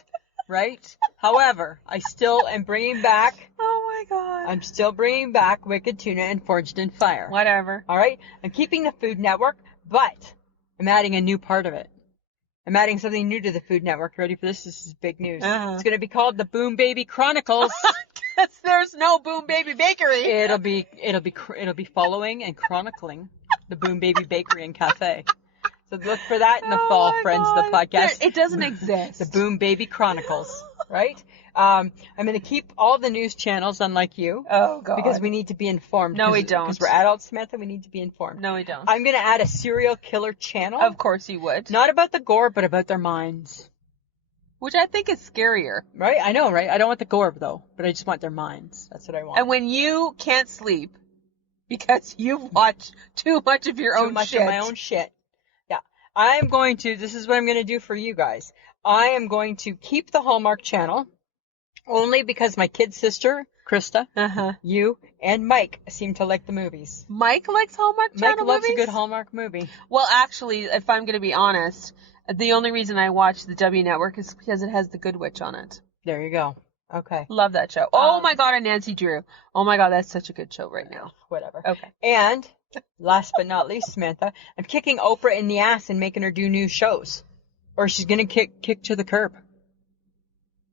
right? However, I still am bringing back. Oh my God. I'm still bringing back Wicked Tuna and Forged in Fire. Whatever. All right? I'm keeping the Food Network, but I'm adding a new part of it. I'm adding something new to the Food Network. Ready for this? This is big news. Uh-huh. It's going to be called the Boom Baby Chronicles. Because there's no Boom Baby Bakery. It'll be following and chronicling the Boom Baby Bakery and Cafe. So look for that in the fall, my friends God. of the podcast. It doesn't exist. The Boom Baby Chronicles, right? I'm going to keep all the news channels, unlike you. Oh God. Because we need to be informed. No, we don't. Because we're adults, Samantha, we need to be informed. No, we don't. I'm going to add a serial killer channel. Of course you would. Not about the gore, but about their minds. Which I think is scarier. Right? I know, right? I don't want the gore, though. But I just want their minds. That's what I want. And when you can't sleep because you've watched too much of your own much shit. of my own shit. Yeah. I'm going to, this is what I'm going to do for you guys. I am going to keep the Hallmark channel only because my kid sister, Krista, you, and Mike seem to like the movies. Mike likes Hallmark Mike channel loves movies? a good Hallmark movie. Well, actually, if I'm going to be honest, the only reason I watch the W Network is because it has The Good Witch on it. There you go. Okay. Love that show. Oh my God, and Nancy Drew. Oh my God, that's such a good show right now. Whatever. Okay. And last but not least, Samantha, I'm kicking Oprah in the ass and making her do new shows. Or she's going to kick to the curb.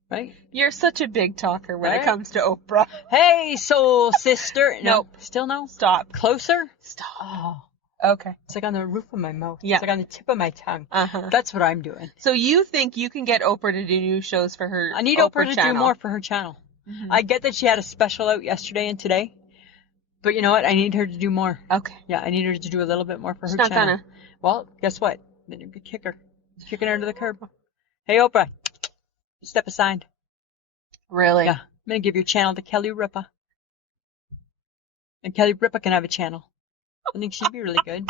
Right? You're such a big talker when it Right? comes to Oprah. Hey, Soul Sister. Nope. Still no? Stop. Closer? Stop. Oh. Okay. It's like on the roof of my mouth. Yeah. It's like on the tip of my tongue. Uh-huh. That's what I'm doing. So you think you can get Oprah to do new shows for her I need Oprah to channel. do more for her channel. Mhm. I get that she had a special out yesterday and today. But you know what? I need her to do more. Okay. Yeah, I need her to do a little bit more for She's her not channel. gonna. Well, guess what? Then you could kick her. Kicking her to the curb. Hey, Oprah. Step aside. Really? Yeah. I'm going to give your channel to Kelly Ripa. And Kelly Ripa can have a channel. I think she'd be really good.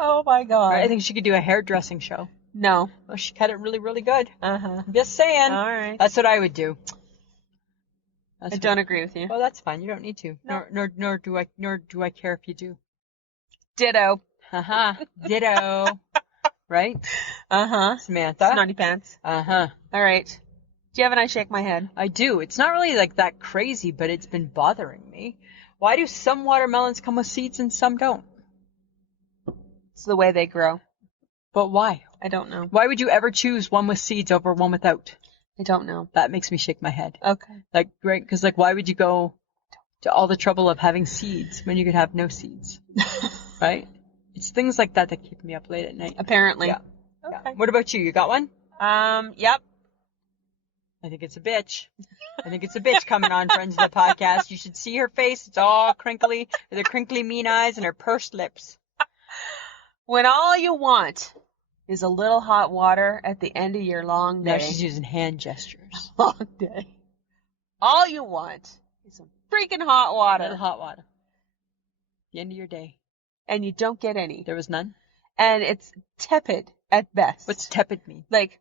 Oh my God. Right? I think she could do a hairdressing show. No. Well, she cut it really, really good. Uh-huh. I'm just saying. All right. That's what I would do. I don't agree with you. Well, that's fine. You don't need to. No. Nor do I care if you do. Ditto. Haha. Ditto. Right? Uh-huh. Samantha? Snotty pants. Uh-huh. All right. Do you have an I shake my head? I do. It's not really like that crazy, but it's been bothering me. Why do some watermelons come with seeds and some don't? It's the way they grow. But why? I don't know. Why would you ever choose one with seeds over one without? I don't know. That makes me shake my head. Okay. Like, right? Because, like, why would you go to all the trouble of having seeds when you could have no seeds? Right? It's things like that that keep me up late at night. Apparently. Yeah. Okay. Yeah. What about you? You got one? Yep. I think it's a bitch. I think it's a bitch coming on, friends of the podcast. You should see her face. It's all crinkly, with her crinkly mean eyes and her pursed lips. When all you want is a little hot water at the end of your long day. Now she's using hand gestures. Long day. All you want is some freaking hot A water. little hot water. The end of your day. And you don't get any. There was none? And it's tepid at best. What's tepid mean? Like,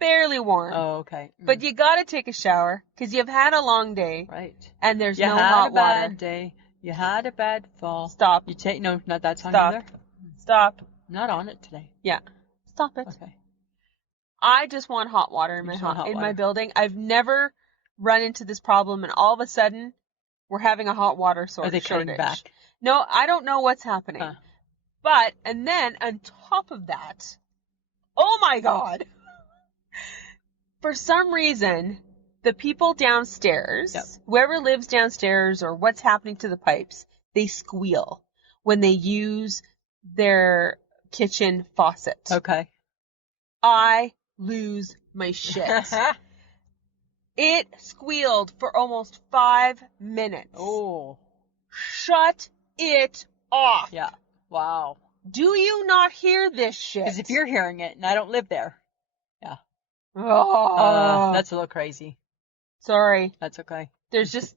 barely warm. Oh, okay. But you gotta take a shower, because you've had a long day, Right. and there's You no had hot a bad water. day. You had a bad fall. Stop. You take no, not that song Stop. either. Stop. I'm not on it today. Yeah. Stop it. Okay. I just want hot water in You my just want hot in water. my building. I've never run into this problem, and all of a sudden, we're having a hot water Are they shortage. cutting back? No, I don't know what's happening. Huh. But, and then on top of that, oh my God, for some reason, the people downstairs, Yep. whoever lives downstairs or what's happening to the pipes, they squeal when they use their kitchen faucet. Okay. I lose my shit. It squealed for almost 5 minutes. Oh. Shut it off. Yeah. Wow. Do you not hear this shit? Because if you're hearing it and I don't live there, Oh. that's a little crazy. Sorry. That's okay. There's just,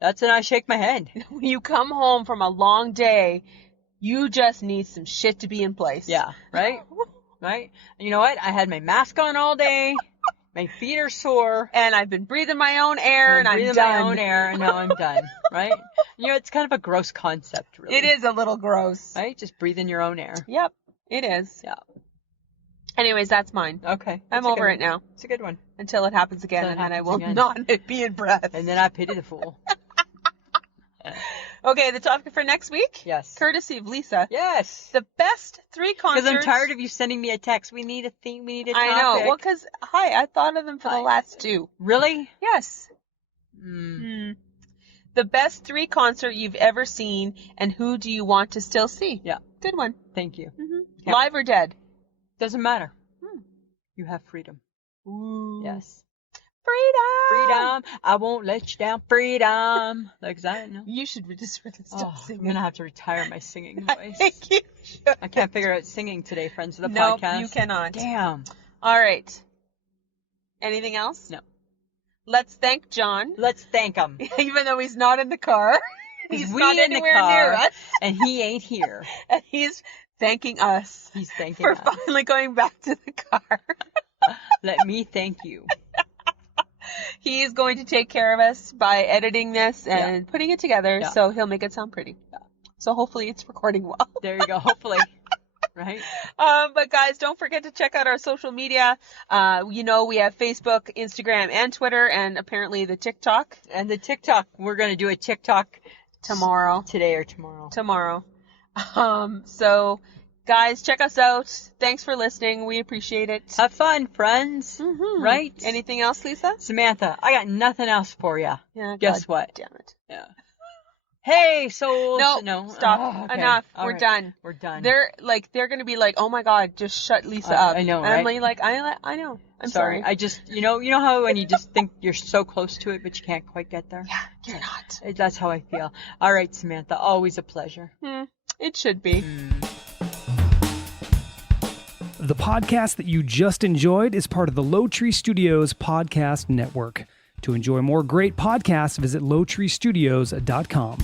That's when I shake my head. when you come home from a long day, you just need some shit to be in place. Yeah. Right? Right? And you know what? I had my mask on all day. My feet are sore. And I've been breathing my own air, and I'm breathing done. my own air, and now I'm done. Right? You know, it's kind of a gross concept, really. It is a little gross. Right? Just breathe in your own air. Yep. It is. Yeah. Anyways, that's mine. Okay. I'm over it now It's a good one. until it happens again, Until it and then I happens will again. not be in breath. And then I pity the fool. Okay, the topic for next week? Yes. Courtesy of Lisa. Yes. The best 3 concerts. Because I'm tired of you sending me a text. We need a theme. We need a topic. I know. Well, because, I thought of them for the last 2. Really? Yes. Mm. The best 3 concert you've ever seen, and who do you want to still see? Yeah. Good one. Thank you. Mm-hmm. Yeah. Live or dead? Doesn't matter. You have freedom. Ooh. Yes. Freedom! Freedom. I won't let you down. Freedom. Like that, no? You should just really stop I'm singing. going to have to retire my singing I voice. think you should. I can't figure out singing today, friends of the Nope, podcast. you cannot. Damn. All right. Anything else? No. Let's thank John. Let's thank him. Even though he's not in the car. He's we not in the anywhere car, near us. And he ain't here. And he's thanking us He's thanking for us. finally going back to the car. Let me thank you. He is going to take care of us by editing this and putting it together, so he'll make it sound pretty. Yeah. So hopefully it's recording well. There you go. Hopefully. Right? But guys, don't forget to check out our social media. We have Facebook, Instagram, and Twitter, and apparently the TikTok. And the TikTok, we're going to do a TikTok tomorrow. Today or tomorrow. Tomorrow. So guys, check us out. Thanks for listening. We appreciate it. Have fun, friends. Mm-hmm. Right? Anything else, Lisa? Samantha, I got nothing else for you. Yeah. Guess God what? Damn it. Yeah. Hey, Soul. No. Stop. Oh, okay. Enough. All We're right. done. We're done. They're going to be like, oh my God, just shut Lisa up. I know, and right? I'm like, I know. I'm sorry. I just, you know how when you just think you're so close to it, but you can't quite get there? Yeah, you're not. That's how I feel. All right, Samantha, always a pleasure. It should be. The podcast that you just enjoyed is part of the Low Tree Studios podcast network. To enjoy more great podcasts, visit lowtreestudios.com.